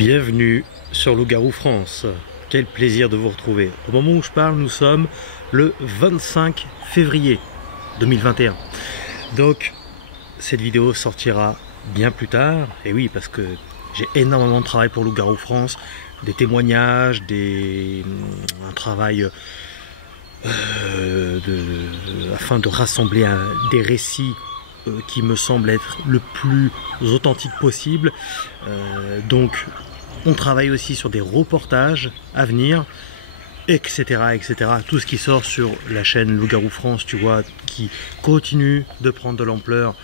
Bienvenue sur Loup-Garou France. Quel plaisir de vous retrouver. Au moment où je parle, nous sommes le 25 février 2021. Donc, cette vidéo sortira bien plus tard. Et oui, parce que j'ai énormément de travail pour Loup-Garou France. Des témoignages, un travail afin de rassembler des récits qui me semblent être le plus authentique possible. Donc, on travaille aussi sur des reportages à venir, etc., etc. Tout ce qui sort sur la chaîne Loup-Garou France, tu vois, qui continue de prendre de l'ampleur.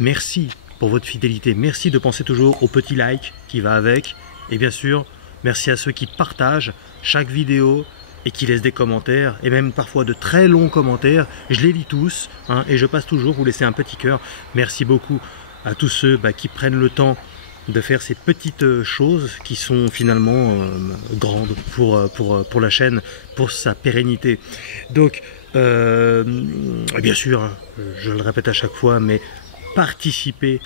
Merci pour votre fidélité. Merci de penser toujours au petit like qui va avec. Et bien sûr, merci à ceux qui partagent chaque vidéo et qui laissent des commentaires, et même parfois de très longs commentaires. Je les lis tous, hein, et je passe toujours vous laisser un petit cœur. Merci beaucoup à tous ceux qui prennent le temps de faire ces petites choses qui sont finalement grandes pour la chaîne, pour sa pérennité. Donc, bien sûr, hein, je le répète à chaque fois, mais participez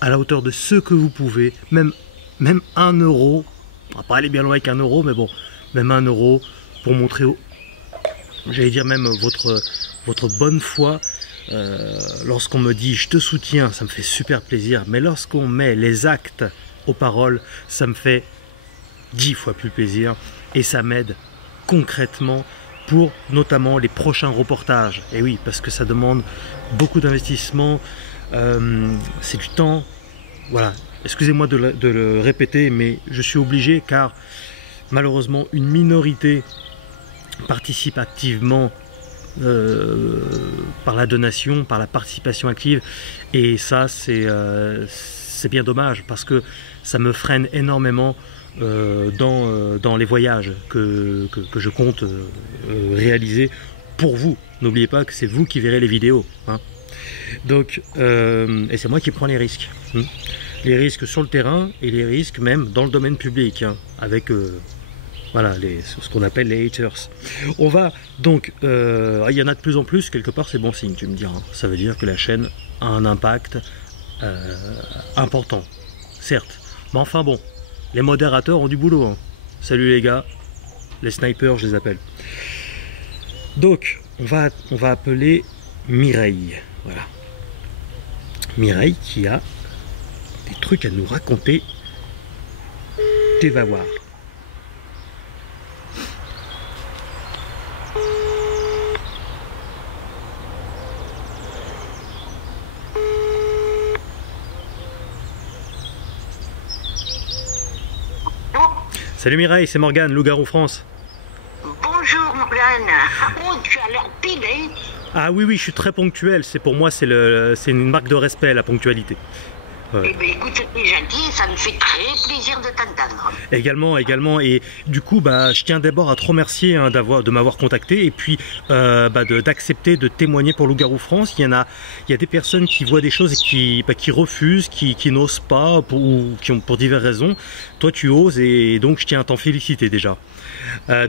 à la hauteur de ce que vous pouvez, même 1 euro. On va pas aller bien loin avec 1 euro, mais bon, même 1 euro pour montrer, j'allais dire même votre bonne foi. Lorsqu'on me dit je te soutiens, ça me fait super plaisir, mais lorsqu'on met les actes aux paroles, ça me fait 10 fois plus plaisir et ça m'aide concrètement pour notamment les prochains reportages. Et oui, parce que ça demande beaucoup d'investissement, c'est du temps, voilà. Excusez-moi de le répéter, mais je suis obligé car malheureusement une minorité participe activement par la donation, par la participation active, et ça c'est bien dommage parce que ça me freine énormément dans les voyages que je compte réaliser pour vous. N'oubliez pas que c'est vous qui verrez les vidéos, hein. Donc, et c'est moi qui prends les risques. Les risques sur le terrain et les risques même dans le domaine public, hein, avec voilà, ce qu'on appelle les haters. On va donc, il y en a de plus en plus, quelque part c'est bon signe, tu me diras. Ça veut dire que la chaîne a un impact important, certes. Mais enfin bon, les modérateurs ont du boulot, hein. Salut les gars, les snipers je les appelle. Donc, on va appeler Mireille, voilà. Mireille qui a des trucs à nous raconter. Tu vas voir. Salut Mireille, c'est Morgane, Loup-Garou France. Bonjour Morgane. Oh, tu as l'air pile, hein? Ah oui, je suis très ponctuel. C'est pour moi, c'est une marque de respect, la ponctualité. Ouais. Eh bien, écoute, c'est gentil, ça me fait très plaisir de t'entendre. Également, et du coup, je tiens d'abord à te remercier, hein, de m'avoir contacté, et puis d'accepter de témoigner pour Loup-Garou France. Il y a des personnes qui voient des choses et qui refusent, qui n'osent pas, pour diverses raisons. Toi, tu oses, et donc je tiens à t'en féliciter déjà.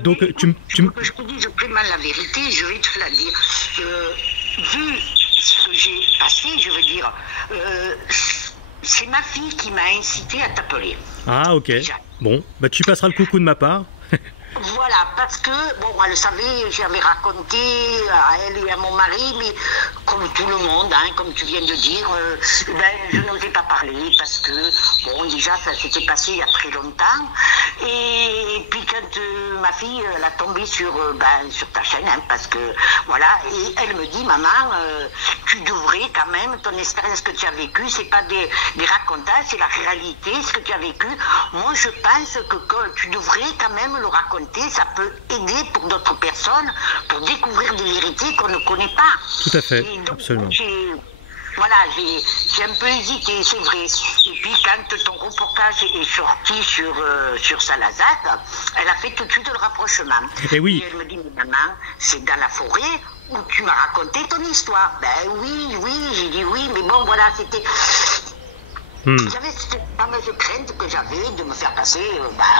Donc, écoute, que je te dise vraiment la vérité, je vais te la dire. Vu ce que j'ai passé, je veux dire, c'est ma fille qui m'a incité à t'appeler. Ah ok, déjà. Bon, tu passeras le coucou de ma part. Voilà, parce que, bon, elle savait, j'avais raconté à elle et à mon mari, mais comme tout le monde, hein, comme tu viens de dire, je n'osais pas parler parce que, bon, déjà, ça s'était passé il y a très longtemps. Et puis quand ma fille, elle a tombé sur ta chaîne, hein, parce que, voilà, et elle me dit, maman, tu devrais quand même, ton expérience que tu as vécue, c'est pas des racontages, c'est la réalité, ce que tu as vécu. Moi, je pense que tu devrais quand même le raconter. Ça peut aider pour d'autres personnes pour découvrir des vérités qu'on ne connaît pas. Tout à fait, donc, absolument. Voilà, j'ai un peu hésité, c'est vrai. Et puis quand ton reportage est sorti sur Salazac, elle a fait tout de suite le rapprochement. Et oui. Et elle me dit, mais maman, c'est dans la forêt où tu m'as raconté ton histoire. Ben oui, j'ai dit oui, mais bon, voilà, c'était... J'avais cette fameuse crainte que j'avais de me faire passer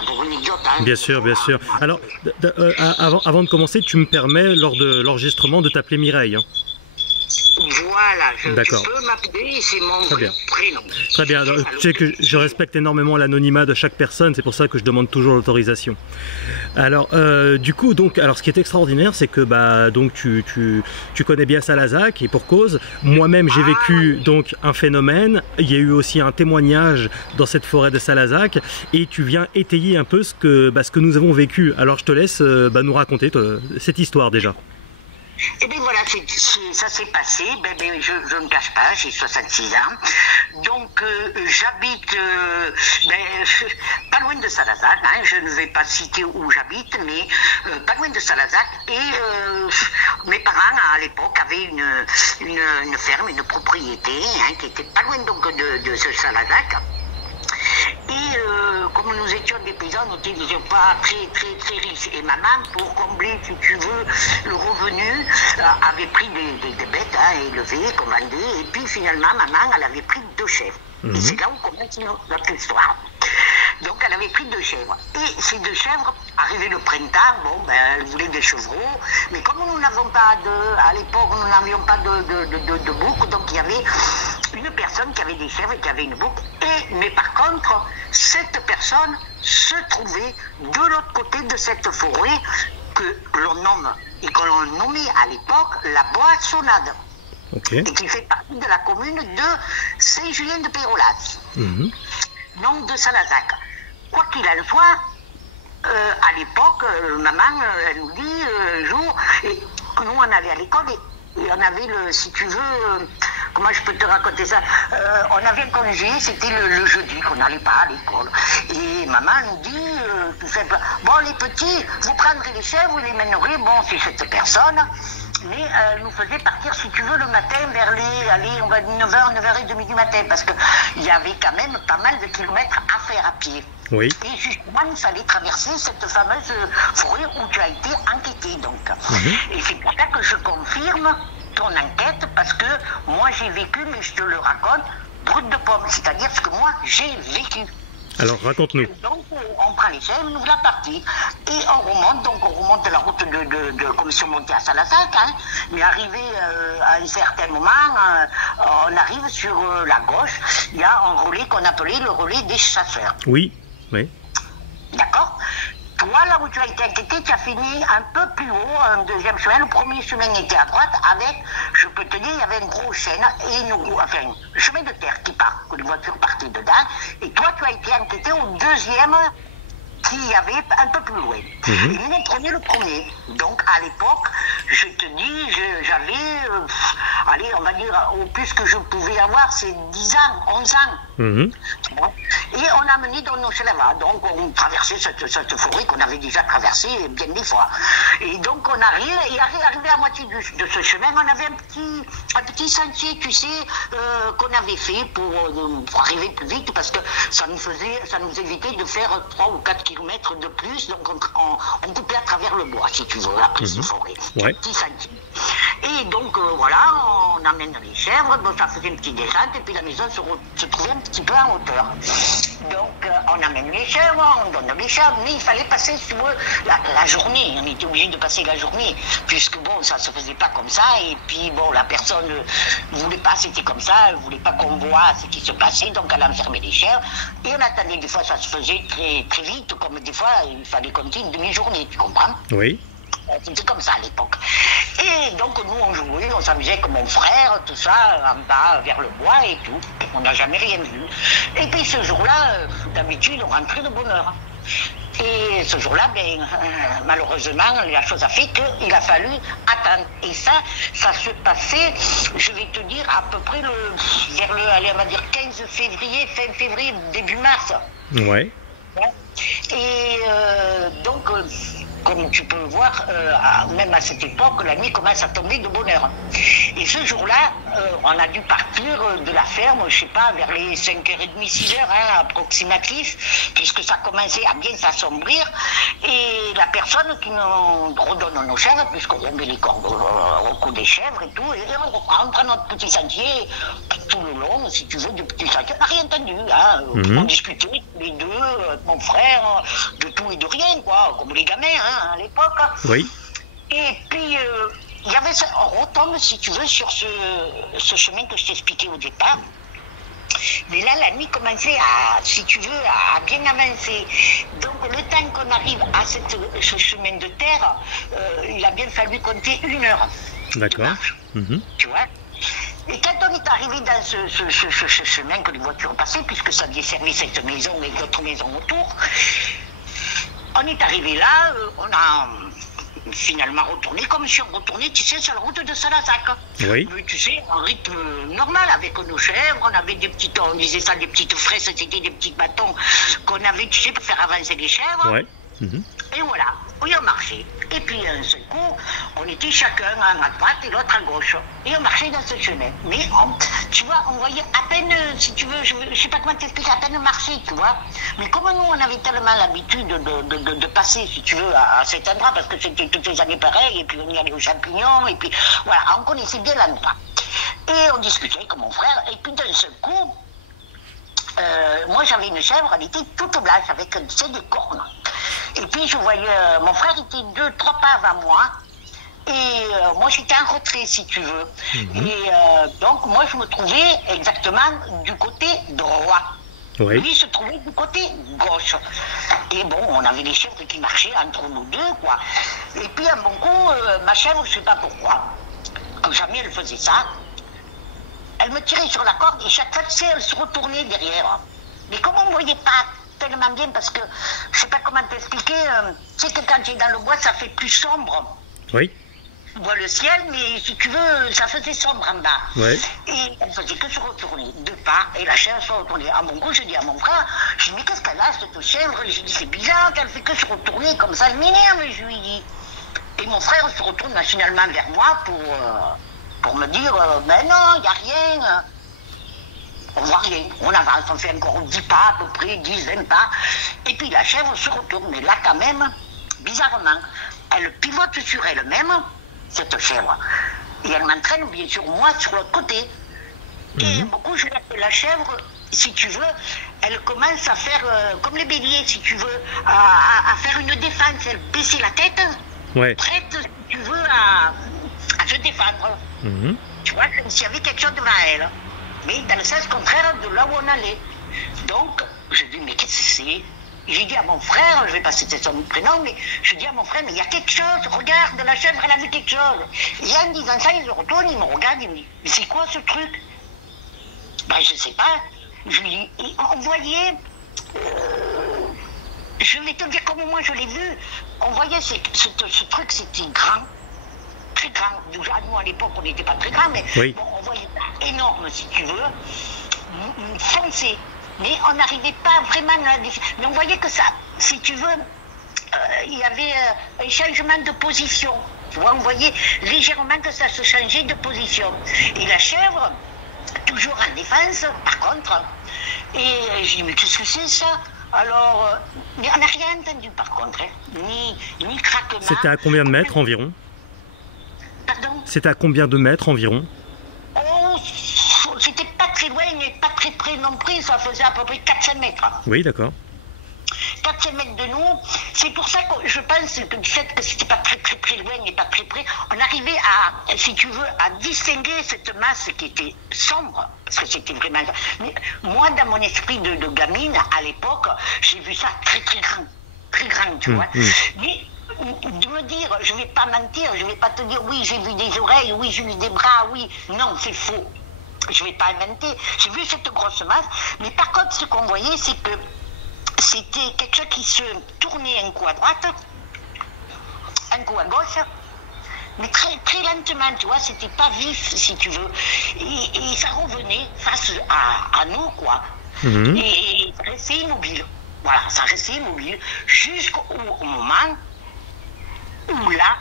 pour une idiote. Hein, bien sûr. Alors, avant de commencer, tu me permets, lors de l'enregistrement, de t'appeler Mireille. Hein. Voilà, tu D'accord. peux m'appeler, c'est mon Très bien. prénom. Très bien. Alors, tu sais que je respecte énormément l'anonymat de chaque personne, c'est pour ça que je demande toujours l'autorisation. Alors, du coup, donc, alors, ce qui est extraordinaire, c'est que donc tu connais bien Salazac, et pour cause. Moi-même, j'ai vécu donc un phénomène. Il y a eu aussi un témoignage dans cette forêt de Salazac, et tu viens étayer un peu ce que nous avons vécu. Alors, je te laisse nous raconter cette histoire déjà. Et bien voilà, ça s'est passé, je ne cache pas, j'ai 66 ans, donc j'habite pas loin de Salazac, hein, je ne vais pas citer où j'habite, mais pas loin de Salazac, et mes parents à l'époque avaient une ferme, une propriété, hein, qui était pas loin donc de ce Salazac. Et comme nous étions des paysans, nous n'étions pas très riches. Et maman, pour combler, si tu veux, le revenu, avait pris des bêtes élevées, commandées. Et puis finalement, maman, elle avait pris 2 chèvres. Et c'est là où commence notre histoire. Donc elle avait pris 2 chèvres. Et ces 2 chèvres, arrivé le printemps, elle voulait des chevreaux. Mais comme nous n'avons pas à l'époque, nous n'avions pas de bouc, donc il y avait une personne qui avait des chèvres et qui avait une boucle. Mais par contre, cette personne se trouvait de l'autre côté de cette forêt que l'on nomme et que l'on nommait à l'époque la Boissonnade. Okay. Et qui fait partie de la commune de Saint-Julien-de-Pérolas, non de Salazac. Quoi qu'il en soit, à l'époque, maman, elle nous dit un jour, et nous on allait à l'école et on avait si tu veux, comment je peux te raconter ça, on avait un congé, c'était le jeudi qu'on n'allait pas à l'école. Et maman nous dit, tout simplement, bon les petits, vous prendrez les chèvres, vous les mènerez, c'est cette personne. Mais nous faisait partir, si tu veux, le matin vers on va dire 9h, 9h30 du matin, parce qu'il y avait quand même pas mal de kilomètres à faire à pied. Oui. Et justement, il fallait traverser cette fameuse forêt où tu as été enquêté, donc. Et c'est pour ça que je confirme ton enquête, parce que moi j'ai vécu, mais je te le raconte, brut de pomme, c'est-à-dire ce que moi j'ai vécu. Alors, raconte-nous. Donc, on prend les chèvres, nous voilà partis. Et on remonte la route comme si on montait à Salazac, hein. Mais arrivé à un certain moment, on arrive sur la gauche, il y a un relais qu'on appelait le relais des chasseurs. Oui. D'accord ? Toi, là où tu as été enquêté, tu as fini un peu plus haut, un deuxième chemin. Le premier chemin était à droite avec, je peux te dire, il y avait une grosse chaîne et un chemin de terre qui part, que les voitures partaient dedans. Et toi, tu as été enquêté au deuxième qui y avait un peu plus loin. Et nous, on prenait le premier. Donc, à l'époque, je te dis, j'avais, allez, on va dire, au plus que je pouvais avoir, c'est 10 ans, 11 ans. Et on a mené dans nos chèvres. Donc, on traversait cette forêt qu'on avait déjà traversée bien des fois. Et donc, on arrive, et arrivé à moitié de ce chemin, on avait un petit sentier, tu sais, qu'on avait fait pour arriver plus vite, parce que ça nous évitait de faire 3 ou 4 kilomètres de plus. Donc, on coupait à travers le bois, si tu veux, la petite forêt. Ouais. Un petit sentier. Et donc, voilà, on amène les chèvres, ça faisait une petite descente, et puis la maison se trouvait un petit peu en hauteur. Donc, on amène les chèvres, on donne les chèvres, mais il fallait passer sur la journée. On était obligé de passer la journée, puisque ça se faisait pas comme ça, et puis la personne ne voulait pas, c'était comme ça, elle voulait pas qu'on voit ce qui se passait, donc elle enfermait les chèvres, et on attendait, des fois ça se faisait très, très vite, comme des fois il fallait compter une demi-journée, tu comprends ? Oui. C'était comme ça à l'époque. Et donc nous on jouait, on s'amusait comme mon frère, tout ça, en bas vers le bois et tout. On n'a jamais rien vu. Et puis ce jour-là, d'habitude, on rentrait de bonne heure. Et ce jour-là, malheureusement, la chose a fait qu'il a fallu attendre. Et ça se passait, je vais te dire, à peu près on va dire 15 février, fin février, début mars. Ouais. Et donc, comme tu peux voir, même à cette époque, la nuit commence à tomber de bonne heure. Et ce jour-là, on a dû partir de la ferme, je sais pas, vers les 5h30, 6h, approximatif, puisque ça commençait à bien s'assombrir. Et la personne qui nous redonne nos chèvres, puisqu'on remet les cordes au cou des chèvres et tout, et on prend notre petit sentier tout le long, si tu veux, du petit sentier. On n'a rien entendu, On discutait les deux, mon frère, de tout et de rien, quoi, comme les gamins, à l'époque. Oui. Et puis, il y avait, on retombe, si tu veux, sur ce chemin que je t'expliquais au départ. Mais là, la nuit commençait à, si tu veux, à bien avancer. Donc, le temps qu'on arrive à ce chemin de terre, il a bien fallu compter 1 heure. D'accord. Tu vois. Et quand on est arrivé dans ce chemin que les voitures passaient, puisque ça desservait cette maison et d'autres maisons autour, on est arrivé là, on a finalement retourné comme si on retournait, tu sais, sur la route de Salazac. Oui. Mais tu sais, en rythme normal, avec nos chèvres, on avait des petites, on disait ça, des petites fraises, c'était des petits bâtons qu'on avait, tu sais, pour faire avancer les chèvres. Ouais. Et voilà, on y a marché. Et puis, un seul coup, on était chacun à droite et l'autre à gauche. Et on marchait dans ce chemin. Mais, tu vois, on voyait à peine, si tu veux, je sais pas comment t'expliquer, à peine marcher, tu vois. Mais comme nous, on avait tellement l'habitude de passer, si tu veux, à cet endroit, parce que c'était toutes les années pareil, et puis on y allait aux champignons, et puis, voilà, on connaissait bien l'endroit. Et on discutait avec mon frère, et puis d'un seul coup, moi j'avais une chèvre, elle était toute blanche, avec, tu sais, des cornes. Et puis je voyais, mon frère était 2-3 pas avant moi, et moi j'étais en retrait, si tu veux. Et donc moi je me trouvais exactement du côté droit. Oui. Lui se trouvait du côté gauche. Et bon, on avait les chèvres qui marchaient entre nous deux, quoi. Et puis à mon coup, ma chèvre, je sais pas pourquoi, comme jamais elle faisait ça, elle me tirait sur la corde et chaque fois, tu sais, elle se retournait derrière. Mais comme on ne voyait pas tellement bien, parce que je sais pas comment t'expliquer, tu sais que quand tu es dans le bois, ça fait plus sombre. Oui. Tu vois le ciel, mais si tu veux, ça faisait sombre en bas. Ouais. Et elle faisait que se retourner, 2 pas, et la chèvre se retournait. À mon coup, je dis à mon frère, je dis, mais qu'est-ce qu'elle a, cette chèvre? Je dis, c'est bizarre qu'elle fait que se retourner, comme ça, elle m'énerve, je lui dis. Et mon frère se retourne machinalement vers moi pour me dire, mais non, il n'y a rien. On voit rien, on avance, on fait encore 10 pas à peu près, 10-20 pas. Et puis la chèvre se retourne, mais là quand même, bizarrement, elle pivote sur elle-même, cette chèvre. Et elle m'entraîne bien sûr moi sur l'autre côté. Et beaucoup je vois que la chèvre, si tu veux, elle commence à faire, comme les béliers si tu veux, à faire une défense. Elle baissait la tête, prête, si tu veux, à se défendre. Tu vois, comme s'il y avait quelque chose devant elle. Mais dans le sens contraire de là où on allait. Donc, je dis, mais qu'est-ce que c'est? J'ai dit à mon frère, je ne vais pas citer son prénom, mais je dis à mon frère, mais il y a quelque chose, regarde, la chèvre, elle a vu quelque chose. Et en disant ça, il se retourne, il me regarde, il me dit, mais c'est quoi ce truc? Ben, je ne sais pas. Je lui dis, et on voyait, je vais te dire comment moi je l'ai vu, on voyait ce truc, c'était grand. Très grand. Déjà, nous, à l'époque, on n'était pas très grand, mais bon, on voyait ça énorme, si tu veux, foncé. Mais on n'arrivait pas vraiment à la définir. Mais on voyait que ça, si tu veux, il y avait un changement de position. Tu vois, on voyait légèrement que ça se changeait de position. Et la chèvre, toujours en défense, par contre. Et je dis, mais qu'est-ce que c'est ça? Alors, mais on n'a rien entendu par contre, hein. Ni craquement. C'était à combien de mètres environ? Pardon? C'était à combien de mètres environ? Oh, c'était pas très loin, mais pas très près non plus, ça faisait à peu près 400 mètres. Oui, d'accord. 400 mètres de nous, c'est pour ça que je pense que du fait que c'était pas très loin et pas très près, on arrivait à, si tu veux, à distinguer cette masse qui était sombre, parce que c'était vraiment... Mais moi, dans mon esprit de gamine, à l'époque, j'ai vu ça très grand, tu vois. Mais de me dire, je vais pas mentir, je vais pas te dire, oui, j'ai vu des oreilles, oui, j'ai vu des bras, oui, non, c'est faux. Je vais pas inventer. J'ai vu cette grosse masse, mais par contre, ce qu'on voyait, c'est que c'était quelque chose qui se tournait un coup à droite, un coup à gauche, mais très lentement, tu vois, c'était pas vif, si tu veux. Et ça revenait face à nous, quoi. Et ça restait immobile. Voilà, ça restait immobile jusqu'au moment où là,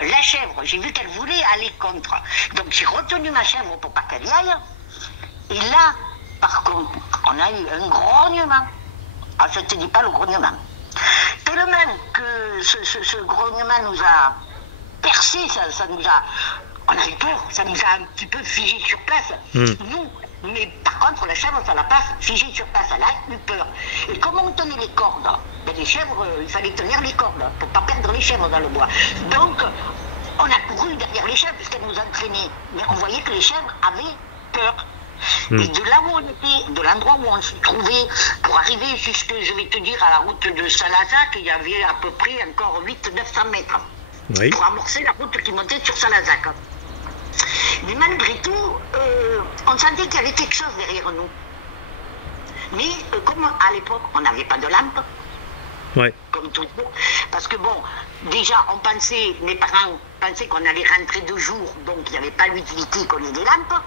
la chèvre, j'ai vu qu'elle voulait aller contre. Donc j'ai retenu ma chèvre pour pas qu'elle y aille. Et là, par contre, on a eu un grognement. Ah, je ne te dis pas le grognement. Tellement que ce grognement nous a percé, ça nous a... On a eu peur, ça nous a un petit peu figé sur place. Nous, mais par contre, la chèvre, ça l'a pas figé sur place, elle a eu peur. Et comment on tenait les cordes? Ben, les chèvres, il fallait tenir les cordes pour pas perdre les chèvres dans le bois. Donc, on a couru derrière les chèvres puisqu'elles nous entraînaient. Mais on voyait que les chèvres avaient peur. Et de là où on était, de l'endroit où on se trouvait, pour arriver jusque, je vais te dire, à la route de Salazac, il y avait à peu près encore 800-900 mètres. Oui. Pour amorcer la route qui montait sur Salazac. Mais malgré tout, on sentait qu'il y avait quelque chose derrière nous. Mais comme à l'époque, on n'avait pas de lampe, Ouais. comme toujours, parce que bon, déjà, mes parents pensaient qu'on allait rentrer de jour, donc il n'y avait pas l'utilité qu'on ait des lampes.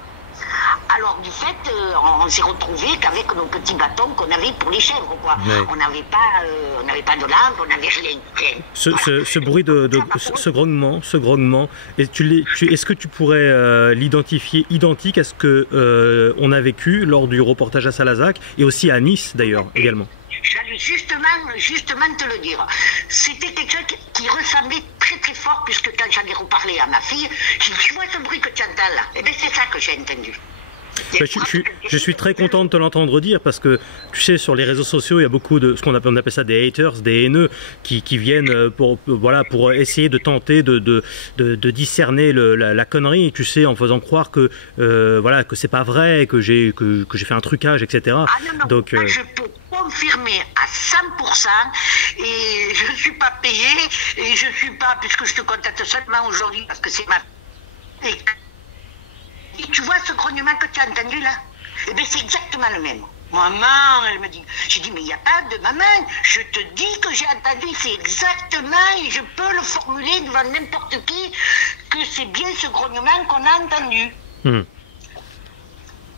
Alors du fait, on s'est retrouvés qu'avec nos petits bâtons qu'on avait pour les chèvres, quoi. Ouais. On n'avait pas de lampe, on n'avait rien. Ce bruit ce grognement, est-ce que tu pourrais l'identifier identique à ce que on a vécu lors du reportage à Salazac et aussi à Nice d'ailleurs également? J'allais justement te le dire. C'était quelque chose qui ressemblait très très fort, puisque quand j'en ai reparlé à ma fille, j'ai dit, tu vois ce bruit que tu entends là? Eh bien c'est ça que j'ai entendu. Je suis très content de te l'entendre dire parce que tu sais, sur les réseaux sociaux il y a beaucoup de ce qu'on appelle ça des haters, des haineux qui viennent pour essayer de tenter de discerner la connerie, tu sais, en faisant croire que que c'est pas vrai, que j'ai fait un trucage, etc. Ah non, donc je peux confirmer à 100%, et je ne suis pas payé, et je suis pas, puisque je te contacte seulement aujourd'hui parce que c'est ma... Et tu vois ce grognement que tu as entendu là? Eh bien c'est exactement le même. Maman, elle me dit, j'ai dit, mais il n'y a pas de maman, je te dis que j'ai entendu, c'est exactement, et je peux le formuler devant n'importe qui, que c'est bien ce grognement qu'on a entendu.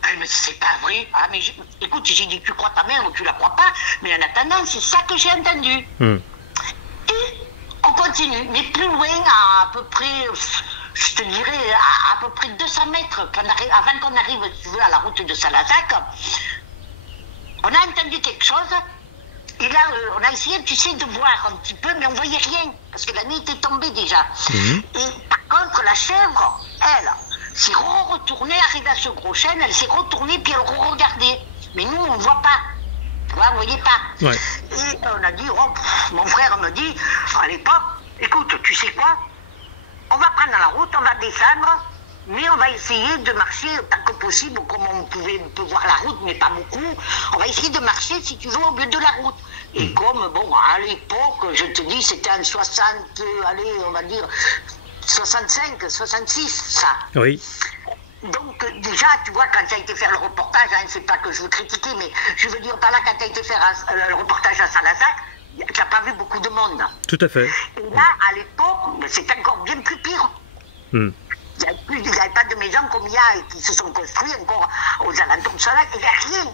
Elle me dit, c'est pas vrai. Ah, mais écoute, j'ai dit, tu crois ta mère ou tu la crois pas, mais en attendant, c'est ça que j'ai entendu. Et on continue, mais plus loin, à peu près, je te dirais, à peu près 200 mètres, avant qu'on arrive, si tu veux, à la route de Salazac, on a entendu quelque chose, et là, on a essayé, tu sais, de voir un petit peu, mais on voyait rien, parce que la nuit était tombée déjà. Et par contre, la chèvre, elle, s'est retournée, arrivée à ce gros chêne, elle s'est retournée, puis elle regardait. Mais nous, on ne voit pas. Tu vois, on ne voyait pas. Ouais. Et on a dit, mon frère me dit, à l'époque, écoute, tu sais quoi? On va prendre la route, on va descendre, mais on va essayer de marcher tant que possible, comme on peut voir la route, mais pas beaucoup. On va essayer de marcher, si tu veux, au milieu de la route. Et comme, bon, à l'époque, je te dis, c'était en 60, allez, on va dire, 65, 66, ça. Oui. Donc déjà, tu vois, quand tu as été faire le reportage, c'est pas que je veux critiquer, mais je veux dire par là, quand tu as été faire le reportage à Salazac, tu n'as pas vu beaucoup de monde. Tout à fait. Et là, à l'époque, c'est encore bien plus pire. Il n'y avait pas de maisons comme il y a et qui se sont construites encore aux alentours de Salazac. Il n'y a rien.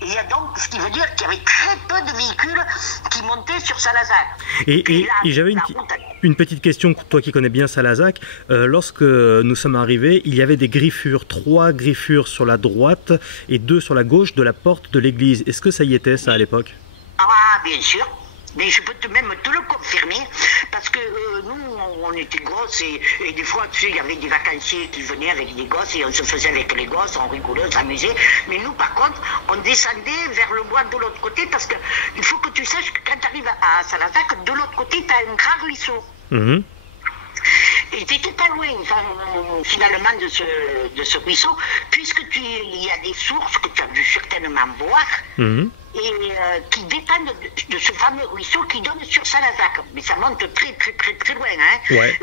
Et il y a donc, ce qui veut dire qu'il y avait très peu de véhicules qui montaient sur Salazac. Et j'avais une petite question, toi qui connais bien Salazac. Lorsque nous sommes arrivés, il y avait des griffures, 3 griffures sur la droite et 2 sur la gauche de la porte de l'église. Est-ce que ça y était, ça, à l'époque? Ah, bien sûr. Mais je peux même te le confirmer, parce que nous, on était gosses, et des fois, tu sais, il y avait des vacanciers qui venaient avec des gosses, et on se faisait avec les gosses, on rigolait, on s'amusait. Mais nous, par contre, on descendait vers le bois de l'autre côté, parce que il faut que tu saches que quand tu arrives à Salazac, de l'autre côté, tu as un grand ruisseau. Et tu n'étais pas loin, finalement, de ce ruisseau, puisque il y a des sources que tu as dû certainement boire, et qui dépendent de ce fameux ruisseau qui donne sur Salazac. Mais ça monte très très très très loin. Ouais.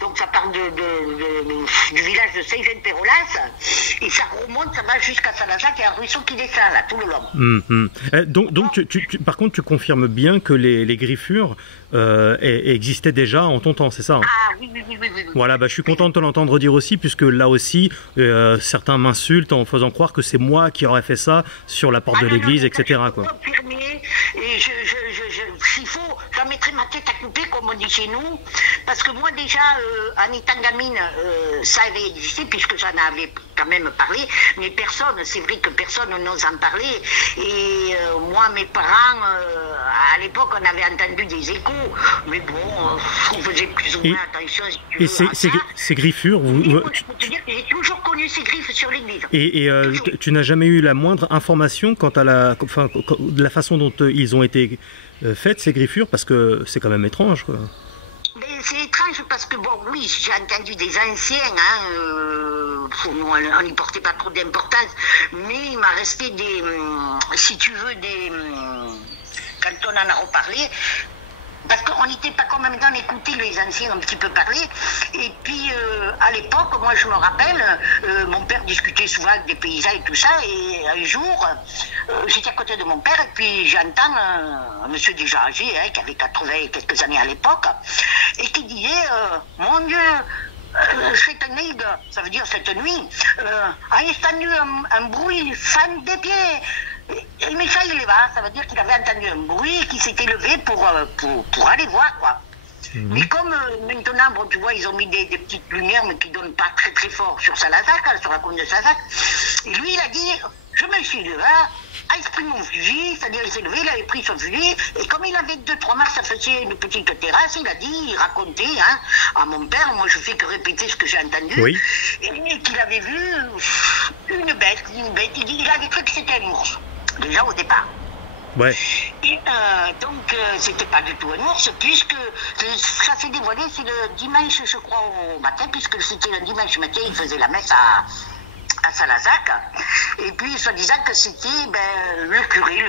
Donc ça part du village de Saint-Jean-Pérolas, et ça remonte, ça va jusqu'à Salazac, il y a un ruisseau qui descend là, tout le long. Donc par contre, tu confirmes bien que les griffures existaient déjà en ton temps, c'est ça, hein? Ah oui. Voilà, je suis content de te l'entendre dire aussi, puisque là aussi, certains m'insultent en faisant croire que c'est moi qui aurais fait ça sur la porte de l'église, etc. Quoi. Confirmé, et s'il faut, j'en mettrai ma tête à couper, comme on dit chez nous, parce que moi déjà, en étant gamine, ça avait existé, puisque j'en avais quand même parlé, mais c'est vrai que personne n'ose en parler, et moi, mes parents, à l'époque, on avait entendu des échos, mais bon, on faisait plus ou moins attention. Et ces griffures, je peux te dire que j'ai toujours connu ces griffes sur l'église. Et tu n'as jamais eu la moindre information quant à la façon dont ils ont été faites, ces griffures, parce que c'est quand même étrange, quoi. Mais c'est étrange étrange parce que, bon, oui, j'ai entendu des anciens, pour nous, on n'y portait pas trop d'importance, mais il m'a resté des, si tu veux, quand on en a reparlé, parce qu'on n'était pas quand même dans d'écouter les anciens un petit peu parler. Et puis, à l'époque, moi je me rappelle, mon père discutait souvent avec des paysans et tout ça. Et un jour, j'étais à côté de mon père et puis j'entends un monsieur déjà âgé, qui avait 80 et quelques années à l'époque, et qui disait, mon Dieu, cette nuit, ça veut dire cette nuit, a entendu un bruit sans des pieds. Et Michel il est là, ça veut dire qu'il avait entendu un bruit et qu'il s'était levé pour aller voir, quoi. Mais comme maintenant, bon, tu vois, ils ont mis des petites lumières, mais qui ne donnent pas très très fort sur Salazac, sur la commune de Salazac. Et lui, il a dit, je me suis levé, a pris mon fusil, c'est-à-dire il s'est levé, il avait pris son fusil, et comme il avait 2-3 marches, ça faisait une petite terrasse, il a dit, il racontait à mon père, moi je fais que répéter ce que j'ai entendu, oui. Et qu'il avait vu une bête, il avait cru que c'était un ours. Déjà au départ. Ouais. Et donc, c'était pas du tout un ours, puisque ça s'est dévoilé, c'est le dimanche, je crois, au matin, puisque c'était le dimanche matin, il faisait la messe à Salazac. Et puis, soi-disant que c'était le curé,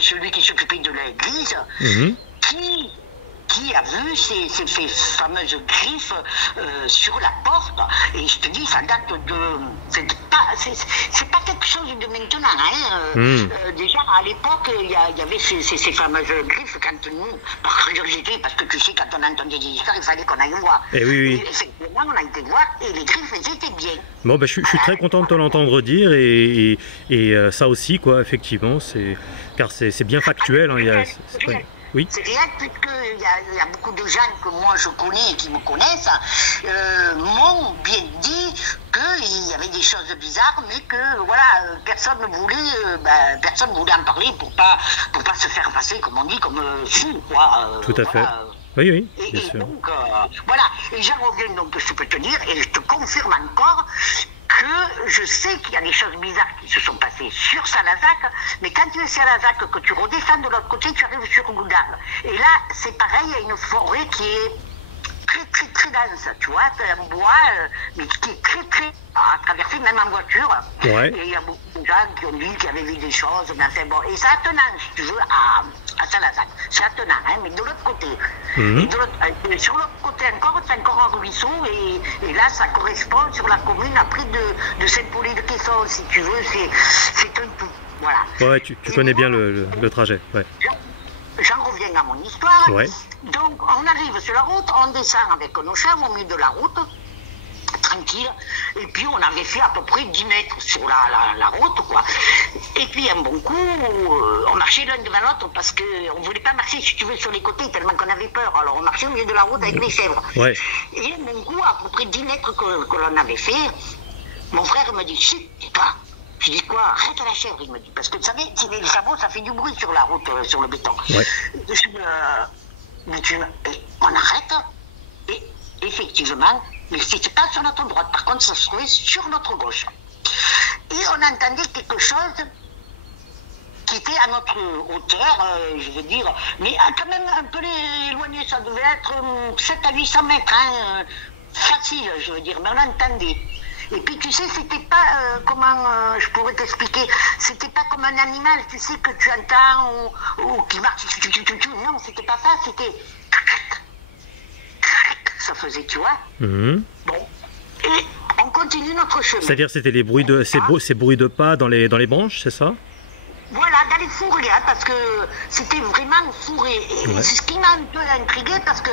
celui qui s'occupait de l'église, qui a vu ces fameuses griffes sur la porte. Et je te dis, ça date de... C'est pas quelque chose de maintenant. Déjà, à l'époque, il y avait ces fameuses griffes, quand nous, par curiosité, parce que tu sais, quand on entendait des histoires, il fallait qu'on aille voir. Et oui. Et effectivement, on a été voir, et les griffes, elles étaient bien. Bon, je suis très content de te l'entendre dire, et ça aussi, quoi, effectivement, car c'est bien factuel. Oui. C'est rien, puisqu'il y a beaucoup de gens que moi je connais et qui me connaissent, m'ont bien dit qu'il y avait des choses bizarres, mais que voilà, personne ne voulait en parler pour pas se faire passer, comme on dit, comme fou, quoi. Tout à fait. Oui, bien sûr. Donc, voilà, et j'en reviens donc, je peux te dire, et je te confirme encore, que je sais qu'il y a des choses bizarres qui se sont passées sur Salazac, mais quand tu es sur Salazac, que tu redescends de l'autre côté, tu arrives sur Goudal. Et là, c'est pareil, il y a une forêt qui est très très très dense, tu vois, c'est un bois, mais qui est très très à traverser, même en voiture. Ouais. Et il y a beaucoup de gens qui ont dit qu'ils avaient vu des choses, mais enfin bon, et c'est attenant, si tu veux, à Salazac. C'est attenant, mais de l'autre côté. Et sur l'autre côté encore, c'est encore un ruisseau, et là, ça correspond sur la commune, après de Saint-Pauli-de-Caisson, si tu veux, c'est un tout. Voilà. Ouais, tu connais bien le trajet. Ouais. J'en reviens à mon histoire. Ouais. Donc, on arrive sur la route, on descend avec nos chèvres au milieu de la route, tranquille, et puis on avait fait à peu près 10 mètres sur la route, quoi. Et puis un bon coup, on marchait l'un devant l'autre parce qu'on ne voulait pas marcher, si tu veux, sur les côtés, tellement qu'on avait peur. Alors on marchait au milieu de la route avec les chèvres. Ouais. Et un bon coup, à peu près 10 mètres que l'on avait fait, mon frère me dit, chut, tais-toi. Je dis quoi? Arrête la chèvre, il me dit. Parce que tu savais, les sabots, ça fait du bruit sur la route, sur le béton. Ouais. On arrête, et effectivement, mais c'était pas sur notre droite, par contre, ça se trouvait sur notre gauche. Et on entendait quelque chose qui était à notre hauteur, je veux dire, mais quand même un peu éloigné, ça devait être 700 à 800 mètres, facile, je veux dire, mais on entendait. Et puis tu sais, c'était pas, comment je pourrais t'expliquer, c'était pas comme un animal, tu sais, que tu entends ou qui marche, non, c'était pas ça, c'était ça faisait, tu vois. Bon, et on continue notre chemin. C'est-à-dire c'était les bruits ces bruits de pas dans les branches, c'est ça? Voilà, dans les fourrés, parce que c'était vraiment fourré. Et c'est ce qui m'a un peu intrigué, parce que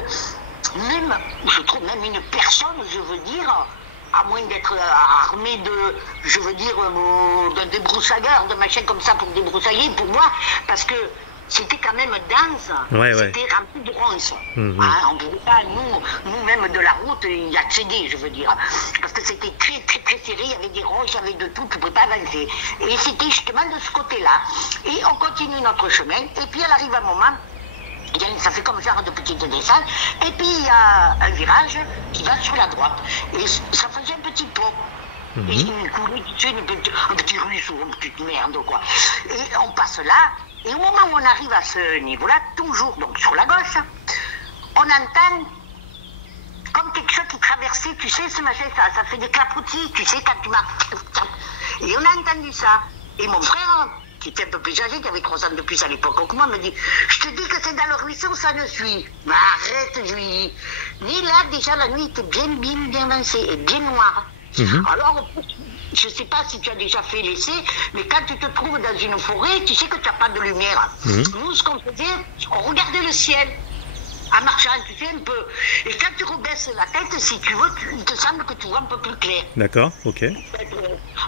même, je trouve même une personne, je veux dire, à moins d'être armé d'un débroussailleur, de machin comme ça pour débroussailler, pour moi, parce que c'était quand même dense, c'était rempli de ronces. On ne pouvait pas, nous-mêmes de la route, y accéder, je veux dire. Parce que c'était très, très, très serré, il y avait des ronces, il y avait de tout, tu ne pouvais pas avancer. Et c'était justement de ce côté-là. Et on continue notre chemin, et puis elle arrive un moment, ça fait comme genre de petite descente, et puis il y a un virage qui va sur la droite. Et ça faisait un petit pont. Et une coulée, tu sais, un petit ruisseau, une petite merde, quoi. Et on passe là, et au moment où on arrive à ce niveau-là, toujours donc sur la gauche, on entend tu sais, ce machin, ça fait des clapotis, tu sais, quand tu m'as... Et on a entendu ça. Et mon frère, qui était un peu plus âgé, qui avait 3 ans de plus à l'époque que moi, me dit, je te dis que c'est dans le ruisseau, ça ne suit. Mais arrête, je lui dis. Ni là, déjà, la nuit était bien avancée et bien noire. Alors, je ne sais pas si tu as déjà fait l'essai, mais quand tu te trouves dans une forêt, tu sais que tu n'as pas de lumière. Nous, ce qu'on faisait, on regardait le ciel. En marchant, tu sais, un peu. Et quand tu rebaisses la tête, si tu veux, il te semble que tu vois un peu plus clair. D'accord, ok. Peut-être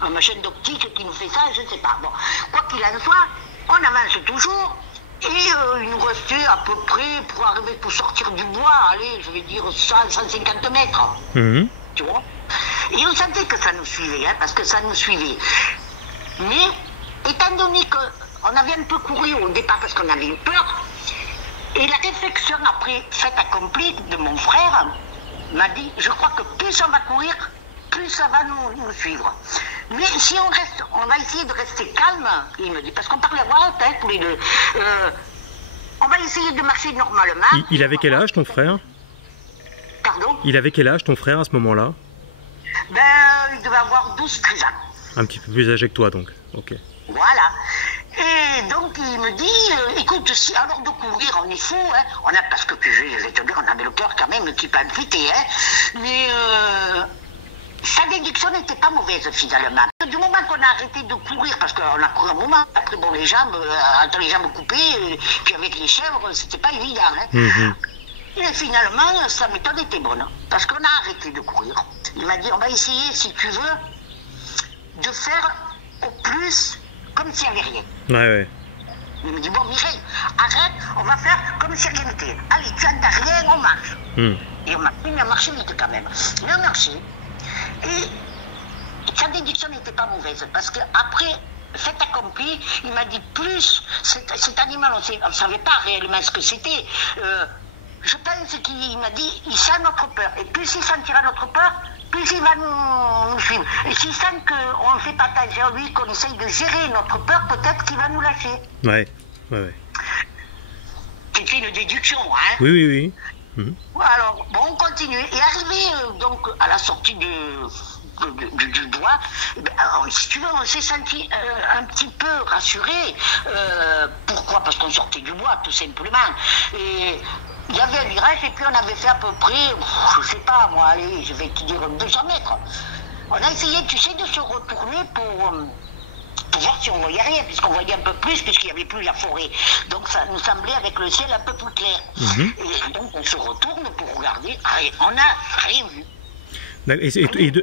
un machin d'optique qui nous fait ça, je ne sais pas. Bon, quoi qu'il en soit, on avance toujours. Et il nous restait à peu près, pour arriver, pour sortir du bois, allez, je vais dire 100-150 mètres. Tu vois. Et on sentait que ça nous suivait, hein, parce que ça nous suivait. Mais, étant donné qu'on avait un peu couru au départ parce qu'on avait eu peur, et la réflexion après fait accomplie de mon frère m'a dit, je crois que plus on va courir, plus ça va nous suivre. Mais si on va essayer de rester calme, il me dit, parce qu'on parlait à voix haute, hein, tous les deux, on va essayer de marcher normalement. Il avait quel âge ton frère? Pardon? Il avait quel âge ton frère à ce moment-là? Ben, il devait avoir 12-13 ans. Un petit peu plus âgé que toi donc, ok. Voilà. Et donc il me dit, écoute, si alors de courir, on est fou, hein. Parce que je vais te dire, on avait le cœur quand même qui palpitait, hein. Mais sa déduction n'était pas mauvaise finalement. Du moment qu'on a arrêté de courir, parce qu'on a couru un moment, après bon, les jambes, entre les jambes coupées, puis avec les chèvres, c'était pas évident, hein. Et finalement, sa méthode était bonne, parce qu'on a arrêté de courir. Il m'a dit, on va essayer, si tu veux, de faire au plus comme s'il n'y avait rien. Ouais. Il me dit, bon Mireille, arrête, on va faire comme si rien n'était. Allez, tu n'entends rien, on marche. Et on a marché vite quand même. Il a marché. Et sa déduction n'était pas mauvaise, parce qu'après, fait accompli, il m'a dit, plus cet animal, on ne savait pas réellement ce que c'était. Je pense qu'il m'a dit, il sent notre peur. Et plus il sentira notre peur, plus il va nous suivre. Et s'il sent qu'on ne fait pas attention à lui, qu'on essaye de gérer notre peur, peut-être qu'il va nous lâcher. Ouais. C'était une déduction, hein. Oui. Alors, bon, on continue. Et arrivé donc à la sortie du bois, si tu veux, on s'est senti un petit peu rassuré. Pourquoi? Parce qu'on sortait du bois, tout simplement. Et il y avait un virage, et puis on avait fait à peu près, je sais pas moi, allez, je vais te dire 200 mètres. On a essayé, tu sais, de se retourner pour voir si on voyait rien, puisqu'on voyait un peu plus, puisqu'il n'y avait plus la forêt. Donc ça nous semblait avec le ciel un peu plus clair. Et donc on se retourne pour regarder, on n'a rien vu.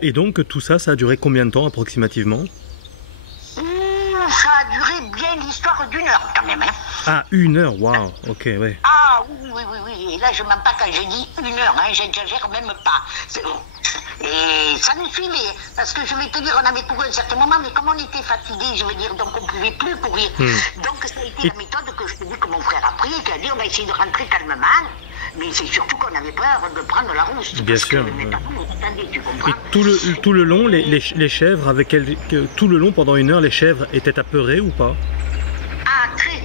Et donc tout ça, ça a duré combien de temps approximativement? Ça a duré bien l'histoire d'1 heure quand même. Hein. Ah, 1 heure, waouh, ok, ouais. Ah oui. Et là je ne mens pas quand j'ai dit 1 heure, hein, j'exagère même pas. Et ça nous suivait, parce que je vais te dire, on avait couru à un certain moment, mais comme on était fatigué, je veux dire, donc on ne pouvait plus courir. Donc ça a été la méthode que je te dis que mon frère a pris, qui a dit on va essayer de rentrer calmement, mais c'est surtout qu'on avait peur de prendre la rousse. Bien sûr. Tu comprends? Et tout le long, les chèvres, tout le long, pendant 1 heure, les chèvres étaient apeurées ou pas? Ah, très.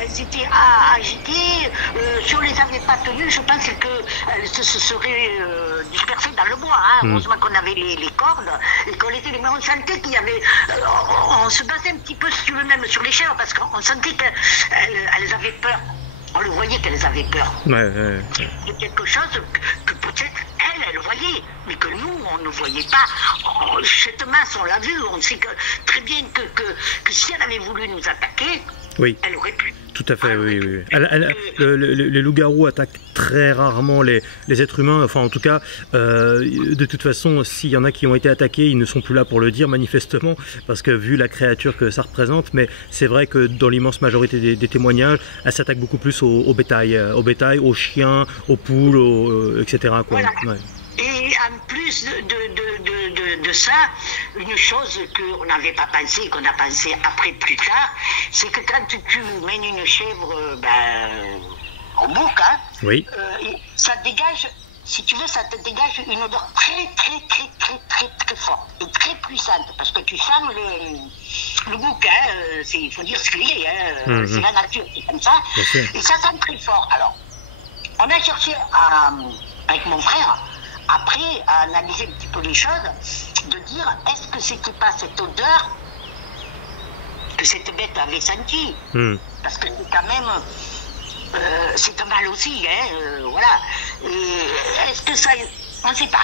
Elles étaient agitées. Si on ne les avait pas tenues, je pense qu'elles se seraient dispersées dans le bois. Hein. Heureusement qu'on avait les cordes et qu'on était... Mais on sentait qu'il y avait... on se basait un petit peu, si tu veux, même sur les chèvres, parce qu'on sentait qu'elles avaient peur. On le voyait qu'elles avaient peur. Ouais. C'est quelque chose que peut-être elles voyaient, mais que nous, on ne voyait pas. Cette masse, on l'a vu, on sait très bien que si elle avait voulu nous attaquer, oui. Elle aurait pu. Tout à fait, oui. Les loups-garous attaquent très rarement les êtres humains. Enfin, en tout cas, de toute façon, s'il y en a qui ont été attaqués, ils ne sont plus là pour le dire, manifestement, parce que vu la créature que ça représente, mais c'est vrai que dans l'immense majorité des témoignages, elles s'attaquent beaucoup plus au bétail, aux chiens, aux poules, etc. Quoi. Voilà. Ouais. Et en plus de ça, une chose qu'on n'avait pas pensé, qu'on a pensé après plus tard, c'est que quand tu mènes une chèvre au bouc, hein, oui. Ça dégage, si tu veux, ça te dégage une odeur très forte et très puissante, parce que tu sens le bouc, hein, il faut dire ce qu'il est, hein, c'est la nature, c'est comme ça, et ça sent très fort. Alors, on a cherché avec mon frère après, à analyser un petit peu les choses, de dire, est-ce que c'était pas cette odeur que cette bête avait sentie? Parce que c'est quand même, c'est un mal aussi, hein, voilà. Et est-ce que ça... On ne sait pas,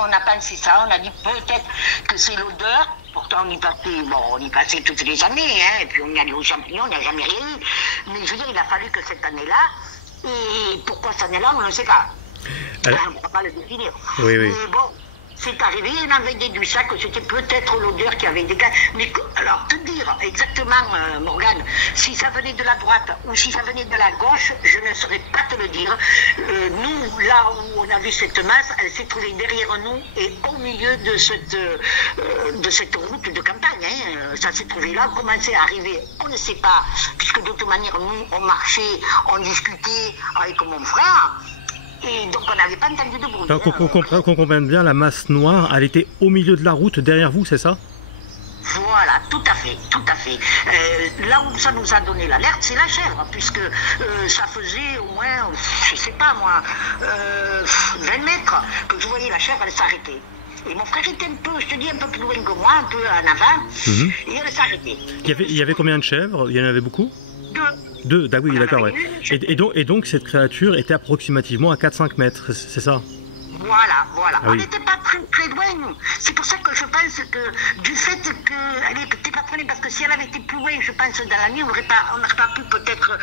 on a pensé ça, on a dit peut-être que c'est l'odeur, pourtant on y passait toutes les années, hein, et puis on y allait aux champignons, on n'y a jamais rien eu, mais je veux dire, il a fallu que cette année-là, et pourquoi cette année-là, on ne sait pas. Alors, on ne peut pas le définir. Oui. Mais bon, c'est arrivé, on avait déduit ça, que c'était peut-être l'odeur qui avait dégagé. Mais alors, te dire exactement, Morgane, si ça venait de la droite ou si ça venait de la gauche, je ne saurais pas te le dire. Nous, là où on a vu cette masse, elle s'est trouvée derrière nous et au milieu de cette route de campagne. Hein. Ça s'est trouvé là, commençait à arriver, on ne sait pas, puisque de toute manière, nous, on marchait, on discutait avec mon frère. Et donc on n'avait pas entendu de bruit. Donc qu'on comprenne bien, la masse noire, elle était au milieu de la route, derrière vous, c'est ça? Voilà, tout à fait, tout à fait. Là où ça nous a donné l'alerte, c'est la chèvre, puisque ça faisait au moins, je sais pas moi, 20 mètres que je voyais la chèvre, elle s'arrêtait. Et mon frère était un peu, je te dis, un peu plus loin que moi, un peu en avant, et elle s'arrêtait. Il y avait combien de chèvres? Il y en avait beaucoup? Deux. Oui, d'accord, ouais. Et donc cette créature était approximativement à 4-5 mètres, c'est ça? Voilà. Ah, on oui. n'était pas très loin, nous. C'est pour ça que je pense que du fait qu'elle n'était pas très loin, parce que si elle avait été plus loin, je pense, dans la nuit, on n'aurait pas pu peut-être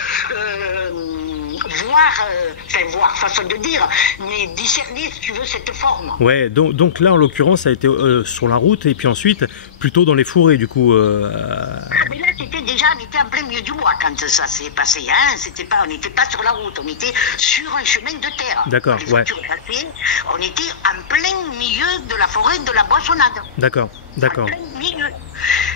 voir, façon de dire, mais discerner, si tu veux, cette forme. Ouais, donc là, en l'occurrence, ça a été sur la route, et puis ensuite, plutôt dans les fourrés, du coup. Mais là, on était en plein milieu du bois quand ça s'est passé, hein. On n'était pas sur la route, on était sur un chemin de terre. D'accord, ouais. On était en plein milieu de la forêt de la Boissonnade. D'accord. En plein milieu.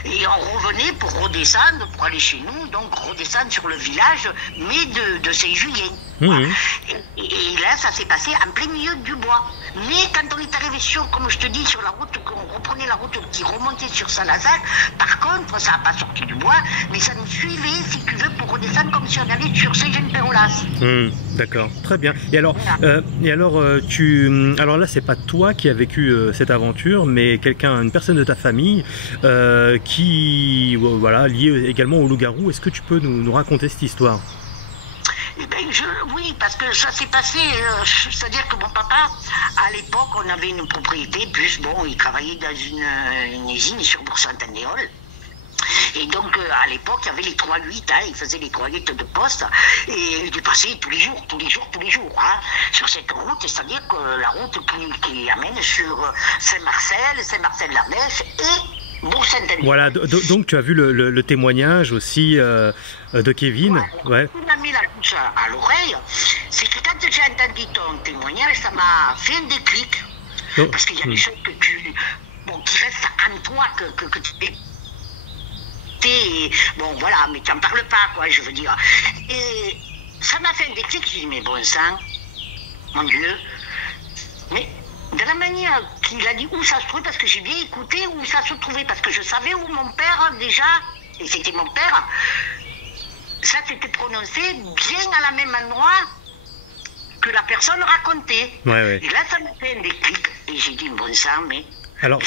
Et on revenait pour redescendre, pour aller chez nous, donc redescendre sur le village, mais de Saint-Julien. Et là, ça s'est passé en plein milieu du bois. Mais quand on est arrivé comme je te dis, sur la route, qu'on reprenait la route qui remontait sur Saint-Lazare, par contre, ça n'a pas sorti du bois, mais ça nous suivait, si tu veux, pour redescendre comme si on allait sur Saint-Jean-Pérolas. D'accord, très bien. Et alors, alors là, c'est pas toi qui as vécu cette aventure, mais une personne de ta famille qui, voilà, liée également au loup-garou. Est-ce que tu peux nous raconter cette histoire? Eh ben, oui, parce que ça s'est passé, c'est-à-dire que mon papa, à l'époque, on avait une propriété, plus bon, il travaillait dans une usine sur Bourg-Saint-Andéol. Et donc, à l'époque, il y avait les 3-8, hein, il faisait les 3-8 de poste, et il passait tous les jours, hein, sur cette route, c'est-à-dire que la route qui amène sur Saint-Marcel-la-Mèche et Bourg-Saint-Andéol. Voilà, donc tu as vu le témoignage aussi de Kevin. Ouais. Il m'a mis la bouche à l'oreille, c'est que quand j'ai entendu ton témoignage, ça m'a fait un déclic, parce qu'il y a des choses qui restent en toi, que tu bon voilà, mais tu n'en parles pas, quoi, je veux dire. Et ça m'a fait un déclic, je dis, mais bon sang, mon Dieu, mais de la manière qu'il a dit où ça se trouvait, parce que j'ai bien écouté où ça se trouvait, parce que je savais où mon père, déjà, et c'était mon père, ça s'était prononcé bien à la même endroit que la personne racontait. Ouais. Et là, ça m'a fait un déclic, et j'ai dit, bon sang, mais... Alors,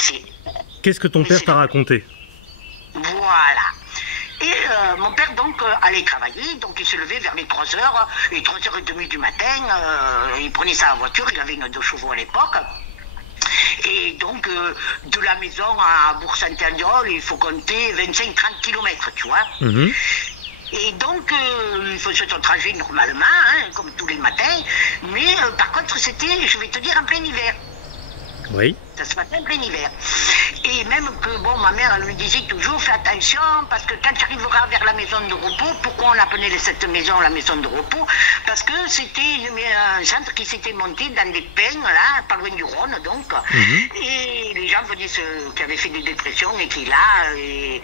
qu'est-ce que ton père t'a raconté? Voilà. Et mon père, donc, allait travailler, donc il se levait vers les 3h, et 3h30 du matin, il prenait sa voiture, il avait une 2 chevaux à l'époque, et donc, de la maison à Bourg-Saint-Andéol, il faut compter 25-30 km, tu vois. Et donc, il faisait son trajet normalement, hein, comme tous les matins, mais par contre, c'était, je vais te dire, en plein hiver. Oui. Ça se passait en plein hiver. Et même que, bon, ma mère, elle lui disait toujours, fais attention, parce que quand tu arriveras vers la maison de repos, pourquoi on appelait cette maison la maison de repos? Parce que c'était un centre qui s'était monté dans des pins, là, pas loin du Rhône, donc. Et les gens venaient, qui avaient fait des dépressions, et qui là, et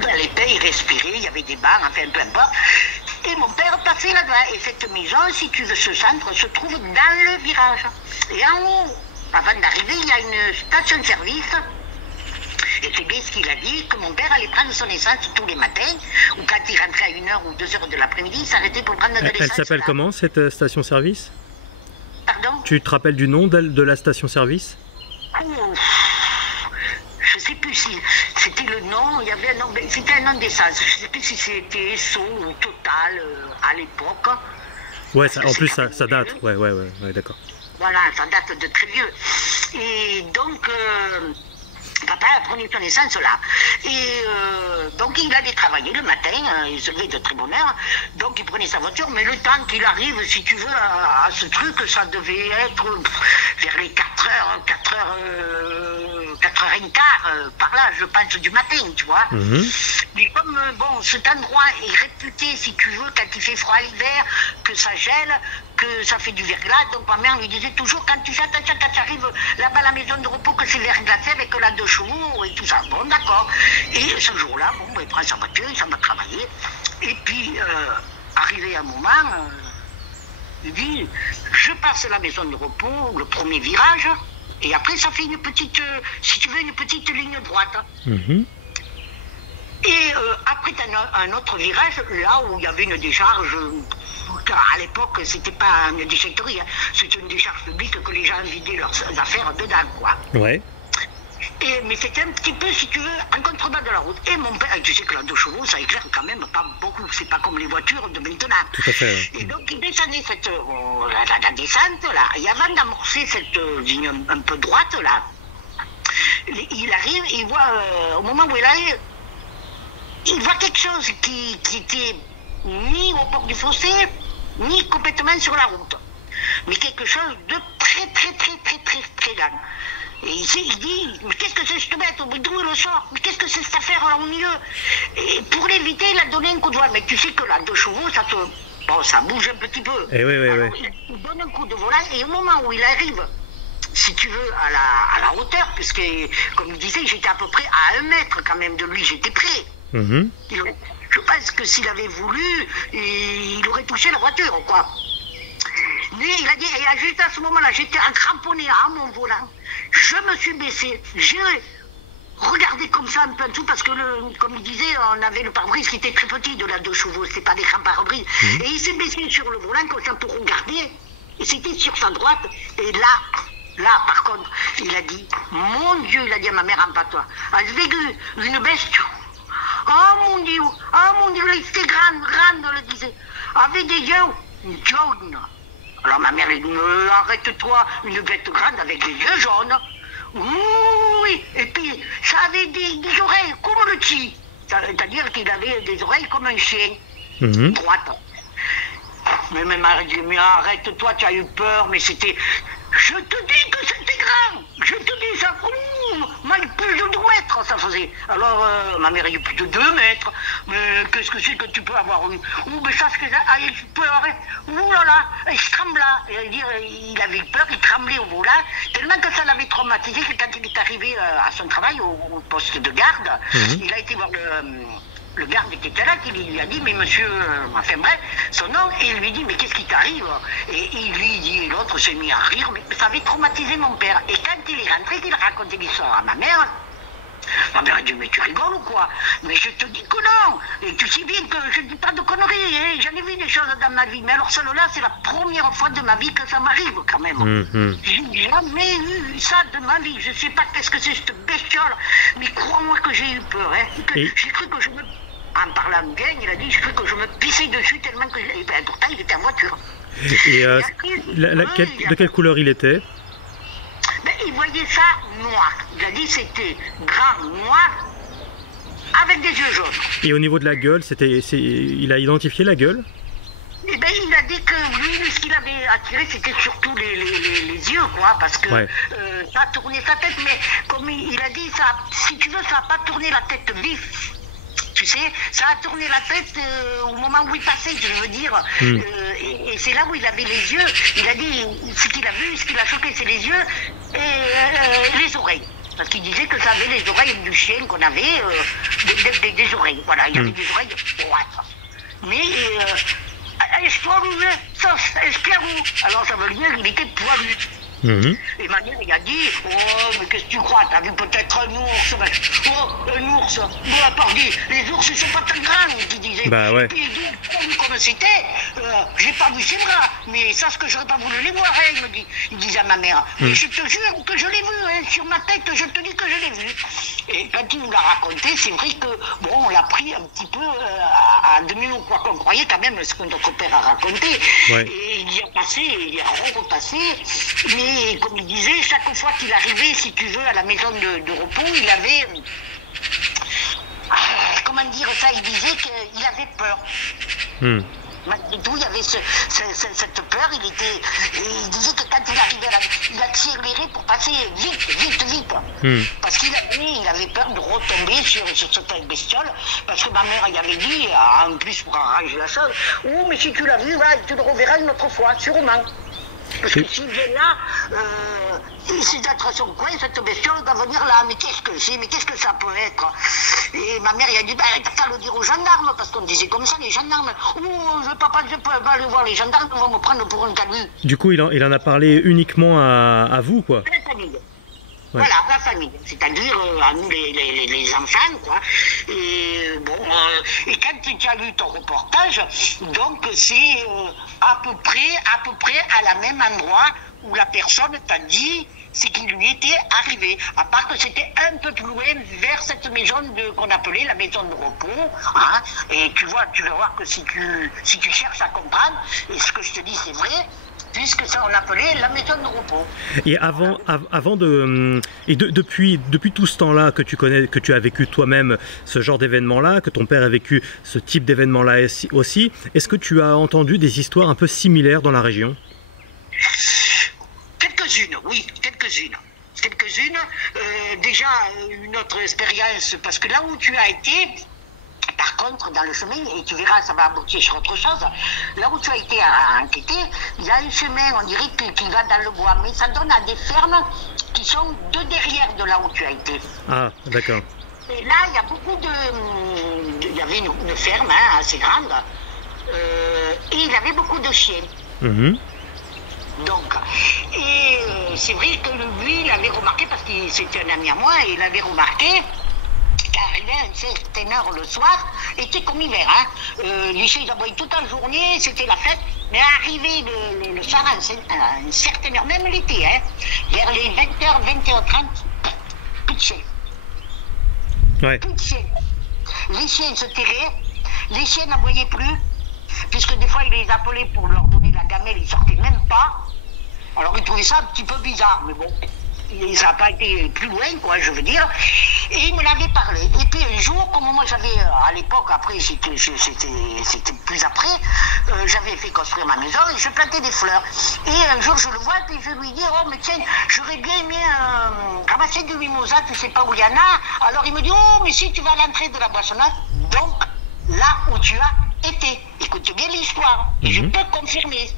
dans les pins, ils respiraient, il y avait des bancs, enfin, peu importe. Et mon père passait là-bas. Et cette maison, si tu veux, ce centre se trouve dans le virage. Et en haut, avant d'arriver, il y a une station-service. Et c'est bien ce qu'il a dit, que mon père allait prendre son essence tous les matins, ou quand il rentrait à 1h ou 2h de l'après-midi, il s'arrêtait pour prendre de l'essence. Elle s'appelle comment, cette station-service? Pardon? Tu te rappelles du nom de la station-service? Je sais plus si c'était le nom, il y avait un nom, c'était un nom d'essence. Je sais plus si c'était Esso ou Total à l'époque. Ouais, ça, en plus ça date. Ouais, d'accord. Voilà, ça date de très vieux. Et donc, papa prenait son essence là. Et donc il allait travailler le matin, il se levait de très bonne heure. Donc il prenait sa voiture, mais le temps qu'il arrive, si tu veux, à ce truc, ça devait être vers les 4 heures, 4h15, par là, je pense, du matin, tu vois. Mais comme, bon, cet endroit est réputé, si tu veux, quand il fait froid l'hiver, que ça gèle, que ça fait du verglas. Donc ma mère lui disait toujours, quand tu fais attention, quand tu arrives là-bas à la maison de repos, que c'est verglacé avec la 2 chevaux et tout ça. Bon, d'accord. Et ce jour-là, bon, il prend sa voiture, il s'en va travailler. Et puis, arrivé un moment, il dit, je passe la maison de repos, le premier virage, et après ça fait une petite, si tu veux, une petite ligne droite. Et après, tu as un autre virage, là où il y avait une décharge. À l'époque, c'était pas une déchetterie, hein. C'était une décharge publique que les gens vidaient leurs affaires dedans, quoi. Ouais. Mais c'était un petit peu, si tu veux, en contrebas de la route. Et mon père, tu sais que la 2 chevaux, ça éclaire quand même pas beaucoup. C'est pas comme les voitures de maintenant. Tout à fait. Ouais. Et donc, il descendait la descente, là. Et avant d'amorcer cette ligne un peu droite, là, il arrive, il voit, au moment où il arrive, il voit quelque chose qui était ni au bord du fossé, ni complètement sur la route. Mais quelque chose de très grand. Et il dit, mais qu'est-ce que c'est cette bête? D'où il le sort? Mais qu'est-ce que c'est cette affaire là au milieu? Et pour l'éviter, il a donné un coup de volant. Mais tu sais que là, 2 chevaux, ça bouge un petit peu. Et oui. Alors, il donne un coup de volant, et au moment où il arrive, si tu veux, à la hauteur, puisque, comme il disait, j'étais à peu près à 1 mètre quand même de lui, j'étais prêt. Je pense que s'il avait voulu, il aurait touché la voiture, quoi. Mais il a dit, et juste à ce moment-là, j'étais encramponné à mon volant. Je me suis baissé. J'ai regardé comme ça un peu en dessous, parce que, comme il disait, on avait le pare-brise qui était très petit de la 2 chevaux. C'était pas des grands pare-brise. Et il s'est baissé sur le volant comme ça pour regarder. Et c'était sur sa droite. Et là, par contre, il a dit, mon Dieu, il a dit à ma mère en patois, j'ai vu une bestie. Oh mon Dieu, elle était grande, on le disait, avec des yeux jaunes. Alors ma mère, elle dit, arrête-toi, une bête grande avec des yeux jaunes. Oui, et puis ça avait des oreilles comme le chi. C'est-à-dire qu'il avait des oreilles comme un chien, droite. Mais ma mère dit, mais arrête-toi, tu as eu peur, mais c'était... Je te dis que c'était grand. Je te dis, ça plus de 2 mètres, ça faisait. Alors, ma mère, il y a plus de 2 mètres. Mais qu'est-ce que c'est que tu peux avoir une... mais ça, c'est que ça... il peut avoir... Ouh là là, il trembla. Il avait peur, il tremblait au volant, tellement que ça l'avait traumatisé que quand il est arrivé à son travail, au poste de garde, il a été voir le garde qui était là, qui lui a dit, mais monsieur, enfin bref, son nom, et il lui dit, mais qu'est-ce qui t'arrive? Et il lui dit, l'autre s'est mis à rire, mais ça avait traumatisé mon père. Et quand il est rentré, qu'il a raconté l'histoire à ma mère a dit, mais tu rigoles ou quoi? Mais je te dis que non. Et tu sais bien que je ne dis pas de conneries, hein. J'en ai vu des choses dans ma vie, mais alors celle-là, c'est la première fois de ma vie que ça m'arrive quand même. J'ai jamais eu ça de ma vie. Je sais pas qu'est-ce que c'est cette bestiole, mais crois-moi que j'ai eu peur, hein. J'ai cru que je me... En parlant bien, il a dit, je cru que je me pissais dessus tellement que... pourtant, il était en voiture. Et de quelle couleur il était? Il voyait ça noir. Il a dit c'était grand, noir, avec des yeux jaunes. Et au niveau de la gueule, il a identifié la gueule? Il a dit que lui, ce qu'il avait attiré, c'était surtout les yeux, quoi, parce que ça a tourné sa tête, mais comme il a dit, ça, si tu veux, ça n'a pas tourné la tête vif. Tu sais, ça a tourné la tête au moment où il passait, je veux dire. Et c'est là où il avait les yeux. Il a dit, ce qu'il a vu, ce qui l'a choqué, c'est les yeux et les oreilles. Parce qu'il disait que ça avait les oreilles du chien qu'on avait, des oreilles. Voilà, il y avait des oreilles droites. Mais, espoirou, alors ça veut dire qu'il était poilu. Et ma mère, il a dit, oh, mais qu'est-ce que tu crois? T'as vu peut-être un ours? Oh, un ours. Bon, pardi, les ours, ils sont pas très grands, tu disais. Bah ouais. Et puis, comme c'était, j'ai pas vu ses bras, mais ça, ce que j'aurais pas voulu les voir, hein, il disait à ma mère. Mais je te jure que je l'ai vu, hein, sur ma tête, je te dis que je l'ai vu. Et quand il nous l'a raconté, c'est vrai que, bon, on l'a pris un petit peu à demi-mot, quoi qu'on croyait quand même ce que notre père a raconté. Ouais. Et il y a passé, il y a repassé. Mais comme il disait, chaque fois qu'il arrivait, si tu veux, à la maison de repos, il avait... comment dire ça? Il disait qu'il avait peur. Malgré tout, il y avait cette peur. Il disait que quand il arrivait, il accélérait pour passer vite. Parce qu'il avait peur de retomber sur cette bestiole. Parce que ma mère y avait dit, en plus pour arranger la chose, oh, mais si tu l'as vu, tu le reverras une autre fois, sûrement. Parce que s'il vient là, c'est d'être à son coin, cette bestiole doit venir là. Mais qu'est-ce que c'est? Mais qu'est-ce que ça peut être? Et ma mère, elle a dit, t'as qu'à le dire aux gendarmes, parce qu'on disait comme ça, les gendarmes. Oh, je peux pas aller voir les gendarmes, ils vont me prendre pour un talus. Du coup, il en a parlé uniquement à vous, quoi. La famille. Ouais. Voilà, la famille. C'est-à-dire à nous les enfants, quoi. Et bon, et quand tu as lu ton reportage, donc c'est à peu près à la même endroit où la personne t'a dit ce qui lui était arrivé. À part que c'était un peu plus loin vers cette maison qu'on appelait la maison de repos. Hein, et tu vas voir que si tu cherches à comprendre, et ce que je te dis c'est vrai, puisque ça on appelait la maison de repos. Et depuis tout ce temps-là que tu connais, que tu as vécu toi-même ce genre d'événement-là, que ton père a vécu ce type d'événement-là aussi, est-ce que tu as entendu des histoires un peu similaires dans la région? Quelques-unes, oui, quelques-unes. Déjà une autre expérience, parce que là où tu as été, par contre, dans le chemin, et tu verras, ça va aboutir sur autre chose, là où tu as été à enquêter, il y a un chemin, on dirait, qui va dans le bois, mais ça donne à des fermes qui sont derrière de là où tu as été. Ah, d'accord. Et là, il y a beaucoup de... Il y avait une ferme assez grande, et il y avait beaucoup de chiens. Donc, et c'est vrai que lui, il avait remarqué, parce que c'était un ami à moi, et il avait remarqué qu'arrivé à une certaine heure le soir, était comme hiver. Les chiens, ils aboyaient toute la journée, c'était la fête, mais arrivé le soir, à une certaine heure, même l'été, vers les 20h, 20h30, plus de chiens. Ouais. Plus de chiens. Les chiens se tiraient, les chiens n'aboyaient plus, puisque des fois, il les appelait pour leur donner la gamelle, ils sortaient même pas. Alors, ils trouvaient ça un petit peu bizarre, mais bon, ça n'a pas été plus loin, quoi, je veux dire. Et il me l'avait parlé. Et puis, un jour, comme moi, j'avais, à l'époque, après, c'était plus après, j'avais fait construire ma maison et je plantais des fleurs. Et un jour, je le vois, et puis je lui dis, oh, mais tiens, j'aurais bien aimé ramasser du mimosa, tu sais pas où il y en a. Alors, il me dit, oh, mais si tu vas à l'entrée de la boissonnade, donc, là où tu as été. Écoute bien l'histoire, et je peux confirmer.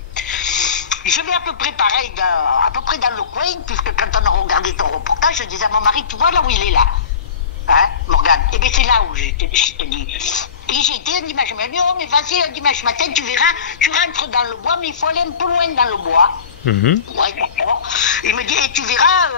Je vais à peu près pareil, à peu près dans le coin, puisque quand on a regardé ton reportage, je disais à mon mari, tu vois là où il est là, hein, Morgane? Eh bien c'est là où je te dis. Et j'ai été un dimanche, il m'a dit, oh mais vas-y, un dimanche matin, tu verras, tu rentres dans le bois, mais il faut aller un peu loin dans le bois. Ouais, d'accord. Il me dit, et tu verras,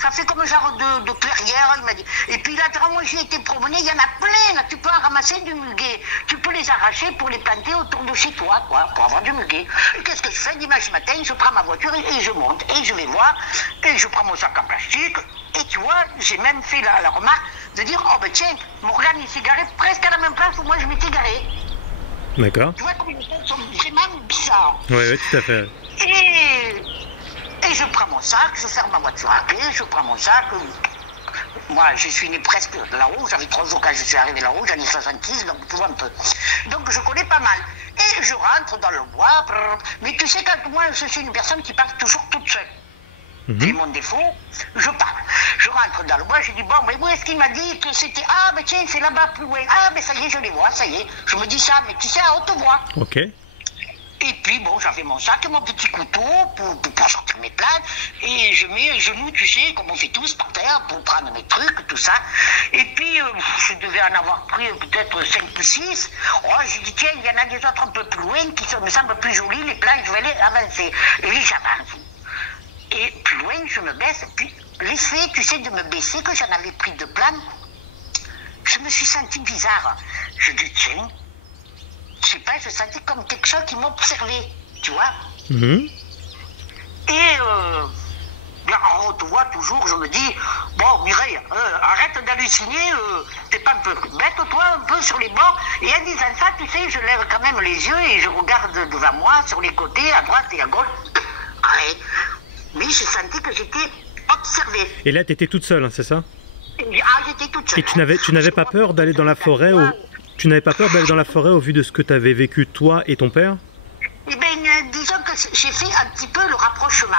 ça fait comme un genre de clairière, il m'a dit. Et puis là, moi j'ai été promener, il y en a plein, là, tu peux en ramasser du muguet. Tu peux les arracher pour les planter autour de chez toi, quoi, pour avoir du muguet. Et qu'est-ce que je fais dimanche matin? Je prends ma voiture et je monte, et je vais voir, et je prends mon sac en plastique, et tu vois, j'ai même fait la remarque de dire, oh ben tiens, Morgane il s'est garé presque à la même place où moi je m'étais garé. D'accord. Tu vois comme les choses sont vraiment bizarres. Oui, tout à fait. Et je prends mon sac, je ferme ma voiture à clé, je prends mon sac. Moi, je suis né presque là-haut, j'avais 3 jours quand je suis arrivé là-haut, j'en ai 66, donc tu vois un peu. Donc je connais pas mal. Et je rentre dans le bois, mais tu sais, quand moi, je suis une personne qui part toujours toute seule. C'est mon défaut, je pars. Je rentre dans le bois, je dis, bon, mais où est-ce qu'il m'a dit que c'était... Ah, ben tiens, c'est là-bas plus loin. Ah, ben ça y est, je les vois, ça y est. Je me dis ça, mais tu sais, à haute voix. Ok. Et puis, bon, j'avais mon sac et mon petit couteau pour sortir mes plantes. Et je mets un genou, tu sais, comme on fait tous, par terre, pour prendre mes trucs, tout ça. Et puis, je devais en avoir pris peut-être 5 ou 6. Oh, j'ai dit, tiens, il y en a des autres un peu plus loin qui me semblent plus jolis, les plantes, je vais les avancer. Et j'avance. Et plus loin, je me baisse. Puis l'effet, tu sais, de me baisser, que j'en avais pris de plan, je me suis sentie bizarre. Je dis, tiens, je sais pas, je sentais comme quelque chose qui m'observait, tu vois. Et bien, en haute voix, toujours, je me dis, bon, Mireille, arrête d'halluciner, t'es pas un peu bête, toi, un peu sur les bords. Et en disant ça, tu sais, je lève quand même les yeux et je regarde devant moi, sur les côtés, à droite et à gauche. Ouais. Mais je sentais que j'étais observée. Et là, tu étais toute seule, hein, c'est ça? Ah, j'étais toute seule. Et tu n'avais pas peur d'aller dans la forêt Tu n'avais pas peur d'aller dans la forêt au vu de ce que tu avais vécu, toi et ton père? Eh bien, disons que j'ai fait un petit peu le rapprochement.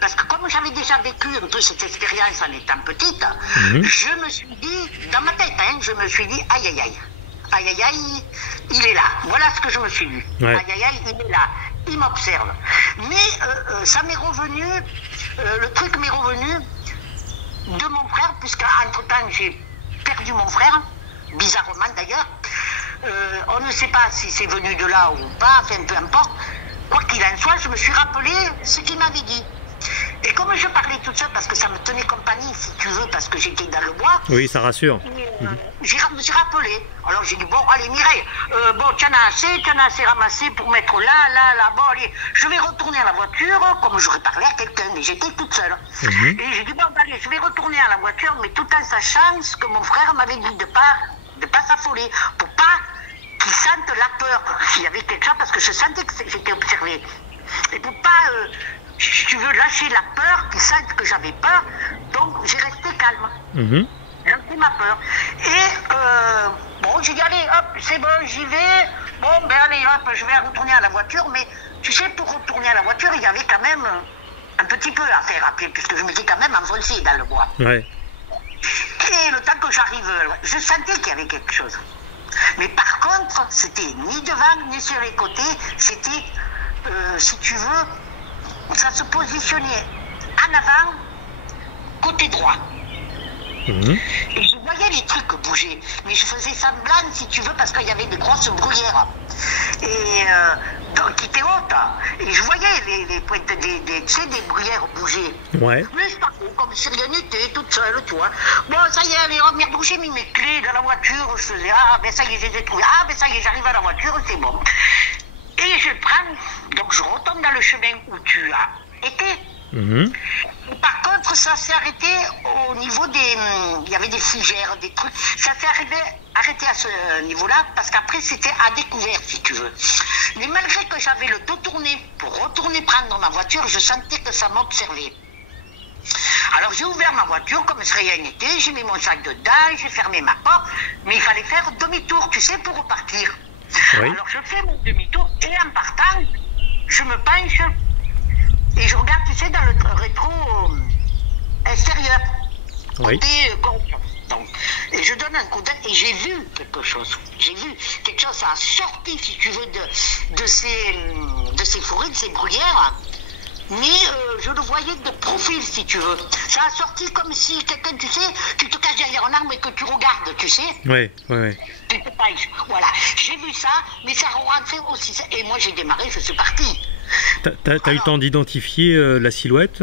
Parce que comme j'avais déjà vécu un peu cette expérience en étant petite, je me suis dit, dans ma tête, je me suis dit, aïe aïe aïe, aïe aïe aïe, il est là. Voilà ce que je me suis dit. Ouais. Aïe aïe aïe, il est là. Il m'observe. Mais ça m'est revenu, le truc m'est revenu de mon frère, puisqu'entre-temps j'ai perdu mon frère, bizarrement d'ailleurs. On ne sait pas si c'est venu de là ou pas, enfin peu importe. Quoi qu'il en soit, je me suis rappelé ce qu'il m'avait dit. Et comme je parlais toute seule, parce que ça me tenait compagnie, si tu veux, parce que j'étais dans le bois. Oui, ça rassure. Je me suis rappelé. Alors j'ai dit, bon, allez Mireille, bon, tu en as assez ramassé pour mettre là, bon, allez, je vais retourner à la voiture, comme j'aurais parlé à quelqu'un, mais j'étais toute seule. Et j'ai dit, bon, allez, je vais retourner à la voiture, mais tout en sachant ce que mon frère m'avait dit, de pas s'affoler, pour pas qu'il sente la peur s'il y avait quelque chose, parce que je sentais que j'étais observée. Et pour pas, si tu veux, lâcher la peur, qu'il sente que j'avais peur, donc j'ai resté calme. J'ai pris ma peur. Et, bon, j'ai dit, allez, hop, c'est bon, j'y vais. Bon, ben allez, hop, je vais retourner à la voiture. Mais, tu sais, pour retourner à la voiture, il y avait quand même un petit peu à faire à pied, puisque je m'étais quand même enfoncé dans le bois. Ouais. Et le temps que j'arrive, je sentais qu'il y avait quelque chose. Mais par contre, c'était ni devant, ni sur les côtés. C'était, si tu veux, ça se positionnait en avant, côté droit. Et je voyais les trucs bouger, mais je faisais semblant, si tu veux, parce qu'il y avait des grosses bruyères, et donc, qui étaient hautes, et je voyais les pointes tu sais, des bruyères bouger. Ouais. Mais je parlais comme si rien n'était, toute seule, tu vois. Bon, ça y est, allez, oh merde, j'ai mis mes clés dans la voiture, je faisais, ah, ben ça y est, je les ai trouvées, ah, ben ça y est, j'arrive à la voiture, c'est bon. Et je prends, donc je retombe dans le chemin où tu as été. Par contre, ça s'est arrêté au niveau des... Il y avait des fougères, des trucs. Ça s'est arrêté à ce niveau-là, parce qu'après, c'était à découvert, si tu veux. Mais malgré que j'avais le dos tourné pour retourner prendre ma voiture, je sentais que ça m'observait. Alors, j'ai ouvert ma voiture comme si rien n'était, j'ai mis mon sac dedans, j'ai fermé ma porte, mais il fallait faire demi-tour, tu sais, pour repartir. Oui. Alors, je fais mon demi-tour, et en partant, je me penche... Et je regarde, tu sais, dans le rétro extérieur, côté gauche. Donc, et je donne un coup d'œil et j'ai vu quelque chose. J'ai vu quelque chose, ça a sorti, si tu veux, de ces forêts, de ces bruyères. Mais je le voyais de profil, si tu veux. Ça a sorti comme si quelqu'un, tu sais, tu te caches derrière un arbre et que tu regardes, tu sais. Oui. Tu te penches. Voilà. J'ai vu ça, mais ça rentrait aussi. Et moi, j'ai démarré, je suis parti. T'as eu le temps d'identifier la silhouette?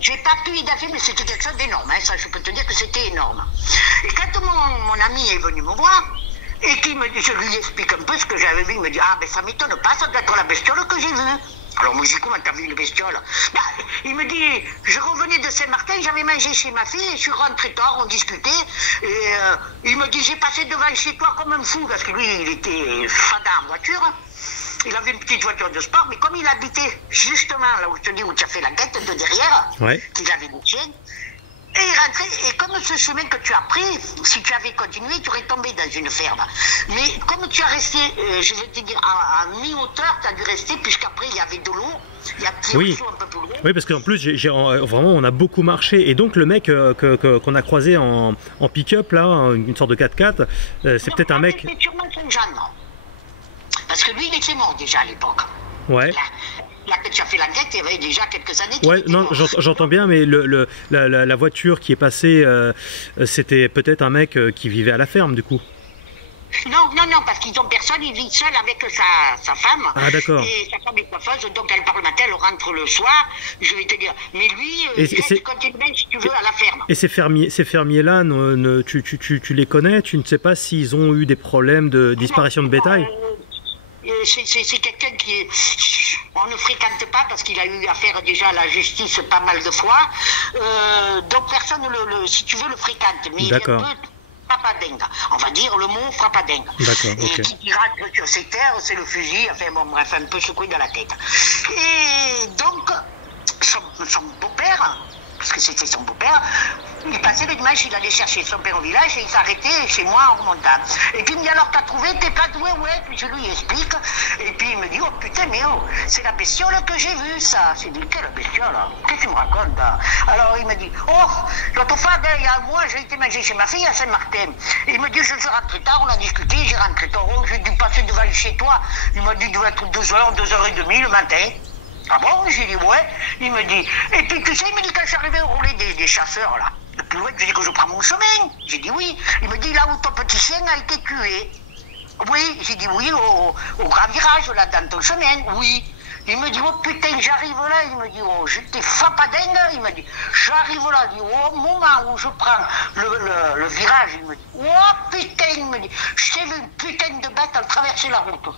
J'ai pas pu identifier, mais c'était quelque chose d'énorme. Ça, je peux te dire que c'était énorme. Et quand mon ami est venu me voir, et qu'il me dit, je lui explique un peu ce que j'avais vu, il me dit, ah ben ça m'étonne pas, ça doit être la bestiole que j'ai vue. Alors moi je dis, comment t'as vu une bestiole? Bah, il me dit, je revenais de Saint-Martin, j'avais mangé chez ma fille, et je suis rentré tard, on discutait, et il me dit, j'ai passé devant chez toi comme un fou, parce que lui il était fada en voiture. Il avait une petite voiture de sport, mais comme il habitait justement là où je te dis, où tu as fait la quête de derrière, qu'il avait des chiens, et il rentrait, et comme ce chemin que tu as pris, si tu avais continué, tu aurais tombé dans une ferme. Mais comme tu as resté, je vais te dire, à mi-hauteur, tu as dû rester, puisqu'après il y avait de l'eau, il y a un peu plus loin. Oui, parce qu'en plus, vraiment, on a beaucoup marché, et donc le mec qu'on a croisé en pick-up, là, une sorte de 4x4, c'est peut-être un mec... C'était sûrement Saint-Jean, parce que lui, il était mort déjà à l'époque. Ouais. Là que tu as fait la quête, il y avait déjà quelques années. Ouais, non, j'entends bien, mais la voiture qui est passée, c'était peut-être un mec qui vivait à la ferme, du coup. Non, non, non, parce qu'ils ont personne, il vit seul avec sa femme. Ah, d'accord. Et sa femme est coiffeuse, donc elle part le matin, elle rentre le soir, je vais te dire. Mais lui, il reste continuellement, si tu veux, à la ferme. Et ces fermiers-là, tu les connais? Tu ne sais pas s'ils ont eu des problèmes de disparition de bétail? C'est quelqu'un qui on ne fréquente pas parce qu'il a eu affaire déjà à la justice pas mal de fois. Donc personne, si tu veux, le fréquente. Mais d'accord. Il est un peu frappadingue. On va dire le mot frappadingue. D'accord, ok. Et qui rentre sur ses terres, c'est le fusil. Enfin bon, bref, un peu secoué dans la tête. Et donc, son beau-père, parce que c'était son beau-père, il passait le dimanche, il allait chercher son père au village et il s'arrêtait chez moi en remontant. Et puis il me dit, alors t'as trouvé, t'es pas doué, ouais. Puis je lui explique. Et puis il me dit, oh putain, mais oh, c'est la bestiole que j'ai vue, ça. J'ai dit, quelle bestiole? Qu'est-ce que tu me racontes là? Alors il me dit, oh, l'autre fois, il y a un mois, j'ai été manger chez ma fille à Saint-Martin. Il me dit, je suis rentré tard, on a discuté, j'ai rentré tard, oh, j'ai dû passer devant chez toi. Il m'a dit, il doit être 2h, 2h30 le matin. Ah bon? J'ai dit ouais. Il me dit, et puis tu sais, il me dit quand je suis arrivé au rouler des chasseurs là, le plus loin, je dis que je prends mon chemin. J'ai dit oui. Il me dit là où ton petit chien a été tué. Oui, j'ai dit oui, au grand virage là, dans ton chemin, oui. Il me dit, oh putain, j'arrive là, il me dit, oh, j'étais fapadingue, il me dit, j'arrive là, il dit, au moment où je prends le virage, il me dit, oh putain, il me dit, je t'ai vu une putain de bête à traverser la route.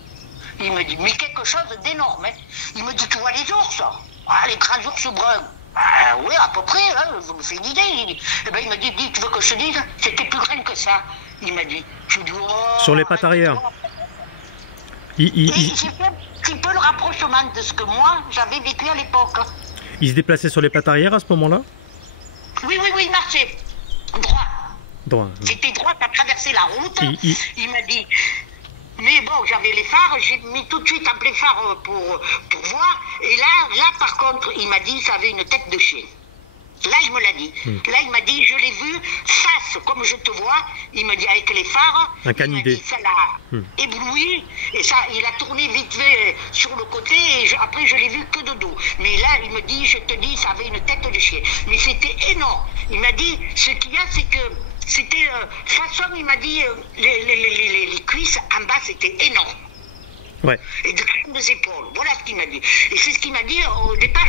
Il me dit, mais quelque chose d'énorme. Hein. Il me dit, tu vois les ours? Ah, les grands ours bruns. Ah, oui, à peu près, hein, vous me faites une idée. Eh ben, il me dit, tu veux que je te dise? C'était plus grand que ça. Il m'a dit, je dis, oh, sur les pattes arrière. J'ai fait un petit peu le rapprochement de ce que moi, j'avais vécu à l'époque. Il se déplaçait sur les pattes arrière à ce moment-là? Oui, il marchait. Droit. C'était droit, à traverser la route. Il m'a dit... Mais bon, j'avais les phares, j'ai mis tout de suite un plein phare pour voir. Et là, par contre, il m'a dit ça avait une tête de chien. Là, il me l'a dit. Là, il m'a dit, je l'ai vu face, comme je te vois. Il me dit, avec les phares. Un canidé. Ça l'a ébloui. Et ça, il a tourné vite fait sur le côté. Et après, je l'ai vu que de dos. Mais là, il me dit, je te dis, ça avait une tête de chien. Mais c'était énorme. Il m'a dit, ce qu'il y a, c'est que c'était façon, il m'a dit, les cuisses en bas, c'était énorme. Ouais. Et de grandes épaules. Voilà ce qu'il m'a dit. Et c'est ce qu'il m'a dit au départ.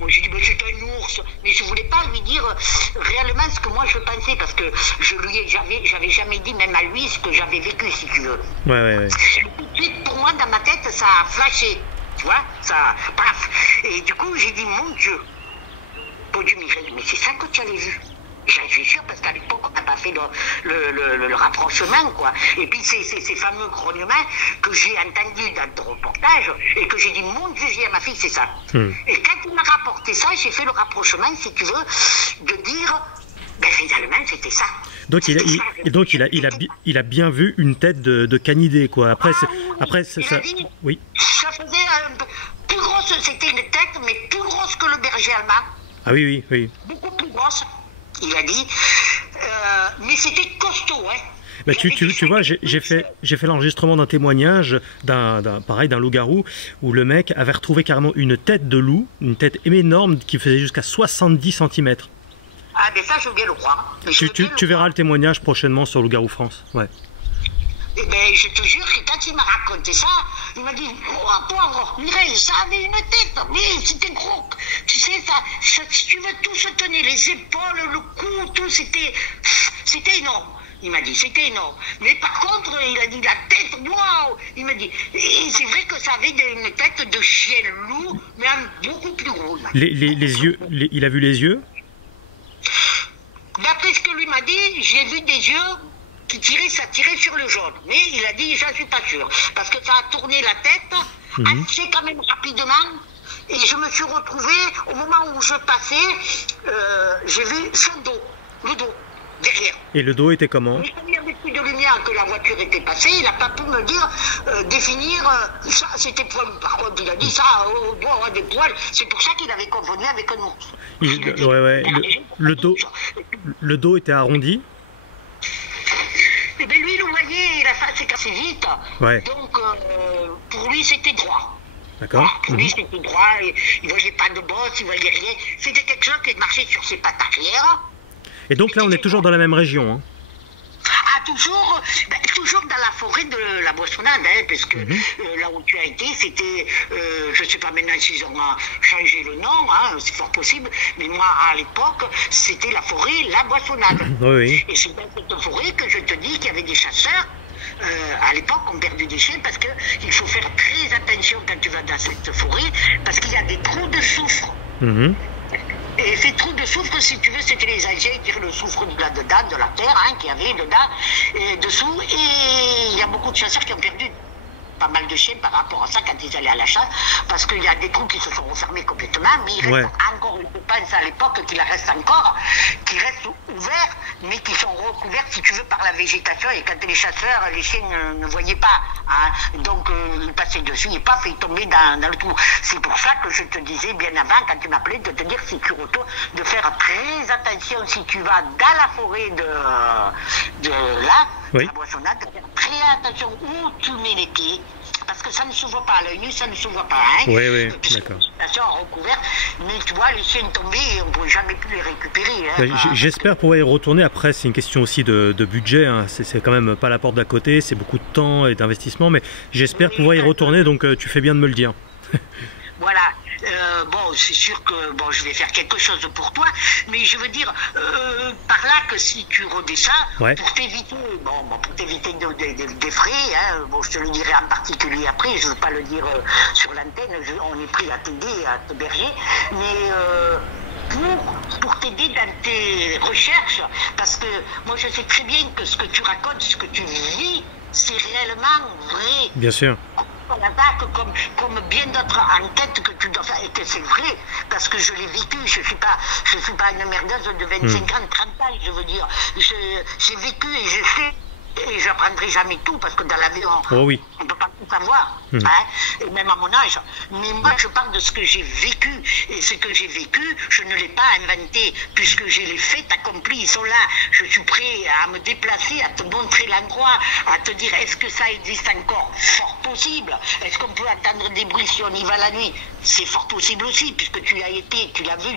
Moi, j'ai dit, c'est un ours. Mais je ne voulais pas lui dire réellement ce que moi je pensais, parce que j'avais jamais dit, même à lui, ce que j'avais vécu, si tu veux. Ouais. Tout de suite, pour moi, dans ma tête, ça a flashé. Tu vois, ça, paf. Et du coup, j'ai dit, mon Dieu. Bon Dieu, mais c'est ça que tu avais vu. J'en suis sûr, parce qu'à l'époque, on n'a pas fait le rapprochement, quoi. Et puis, ces fameux grognements que j'ai entendus dans ton reportage, et que j'ai dit, mon Dieu, j'ai à ma fille, c'est ça. Et quand il m'a rapporté ça, j'ai fait le rapprochement, si tu veux, de dire, ben finalement, c'était ça. Donc, il a bien vu une tête de canidé, quoi. Après, ça... Oui. Ça faisait plus grosse, c'était une tête, mais plus grosse que le berger allemand. Ah oui. Beaucoup plus grosse. Il a dit, mais c'était costaud, hein. Bah, tu vois, j'ai fait l'enregistrement d'un témoignage d'un loup-garou où le mec avait retrouvé carrément une tête de loup, une tête énorme qui faisait jusqu'à 70 cm. Ah, mais ça, je veux bien le croire. Tu verras le témoignage prochainement sur Loup-garou France. Ouais. Eh bien, je te jure que quand il m'a raconté ça, il m'a dit, oh, pauvre, Mireille, ça avait une tête, mais c'était gros. Tu sais, ça, si tu veux, tout se tenait, les épaules, le cou, tout, c'était énorme. Il m'a dit, c'était énorme. Mais par contre, il a dit, la tête, waouh. Il m'a dit, et c'est vrai que ça avait une tête de chien loup, mais beaucoup plus gros. Les yeux, il a vu les yeux? D'après ce que lui m'a dit, j'ai vu des yeux ça tirait sur le jaune. Mais il a dit, j'en suis pas sûr. Parce que ça a tourné la tête, assez quand même rapidement. Et je me suis retrouvé, au moment où je passais, j'ai vu son dos, le dos, derrière. Et le dos était comment? Mais comme il y avait plus de lumière que la voiture était passée, il n'a pas pu me dire, définir, ça c'était poilu. Par contre, il a dit ça, au doigt avoir des poils. C'est pour ça qu'il avait confondu avec un ours. Le dos était arrondi? Eh bien, lui, il le voyait, la face s'est cassée vite. Ouais. Donc, pour lui, c'était droit. D'accord. Voilà, pour lui, c'était droit. Il ne voyait pas de bosse, il ne voyait rien. C'était quelque chose qui marchait sur ses pattes arrière. Et donc là, on est toujours dans la même région. Hein. Ah, toujours toujours dans la forêt de la Boissonnade, hein, parce que là où tu as été, c'était, je ne sais pas maintenant s'ils ont changé le nom, hein, c'est fort possible, mais moi à l'époque, c'était la forêt La Boissonnade. Oui. Et c'est dans cette forêt que je te dis qu'il y avait des chasseurs. À l'époque, on perdait des chiens parce qu'il faut faire très attention quand tu vas dans cette forêt, parce qu'il y a des trous de soufre. Et ces trous de soufre, si tu veux, c'était les anciens qui tiraient le soufre de là-dedans, de la terre, hein, qu'il y avait dedans, et dessous. Et il y a beaucoup de chasseurs qui ont perdu pas mal de chiens par rapport à ça quand ils allaient à la chasse, parce qu'il y a des trous qui se sont refermés complètement, mais il reste encore, je pense à l'époque qu'il reste encore, qui restent ouverts, mais qui sont recouverts, si tu veux, par la végétation, et quand les chasseurs, les chiens ne voyaient pas, hein, donc ils passaient dessus, et paf, ils tombaient dans le trou. C'est pour ça que je te disais bien avant, quand tu m'appelais, de te dire si tu retournes, de faire très attention si tu vas dans la forêt de là, la Boissonnade, de faire très attention où tu mets les pieds, parce que ça ne se voit pas à l'œil nu, ça ne se voit pas, hein. Oui, d'accord. Recouverte, mais tu vois, les chiens tombés, on ne pourrait jamais plus les récupérer. Hein, j'espère pouvoir y retourner. Après, c'est une question aussi de budget, hein. C'est quand même pas la porte d'à côté, c'est beaucoup de temps et d'investissement, mais j'espère pouvoir y retourner, donc tu fais bien de me le dire. Voilà. Bon, c'est sûr que je vais faire quelque chose pour toi, mais je veux dire par là que si tu redescends, pour t'éviter des frais, hein, je te le dirai en particulier après, je ne veux pas le dire sur l'antenne, on est pris à t'aider, à t'héberger, mais pour t'aider dans tes recherches, parce que moi je sais très bien que ce que tu racontes, ce que tu vis, c'est réellement vrai. Bien sûr. Comme bien d'autres enquêtes que tu dois faire, et que c'est vrai, parce que je l'ai vécu, je suis pas une merdeuse de 25 ans, 30 ans, je veux dire, j'ai vécu et je sais, et j'apprendrai jamais tout, parce que dans la vie, on ne peut pas tout savoir, hein, et même à mon âge. Mais moi, je parle de ce que j'ai vécu, et ce que j'ai vécu, je ne l'ai pas inventé, puisque j'ai les faits accomplis, ils sont là. Je suis prêt à me déplacer, à te montrer l'endroit, à te dire, est-ce que ça existe encore? Fort possible. Est-ce qu'on peut entendre des bruits si on y va la nuit? C'est fort possible aussi, puisque tu y as été, tu l'as vu,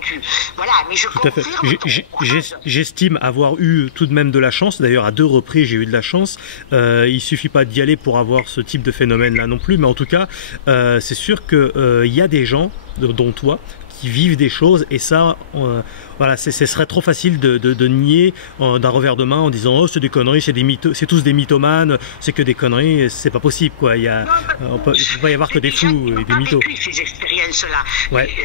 voilà, mais je confirme. J'estime avoir eu tout de même de la chance, d'ailleurs à 2 reprises j'ai eu de la chance. Il suffit pas d'y aller pour avoir ce type de phénomène là non plus, mais en tout cas c'est sûr que y a des gens dont toi qui vivent des choses, et ça voilà, ce serait trop facile de nier d'un revers de main en disant oh c'est des conneries, c'est tous des mythomanes, c'est que des conneries, c'est pas possible quoi. Il peut pas y avoir que des fous et des mythos. Vécu ces expériences-là.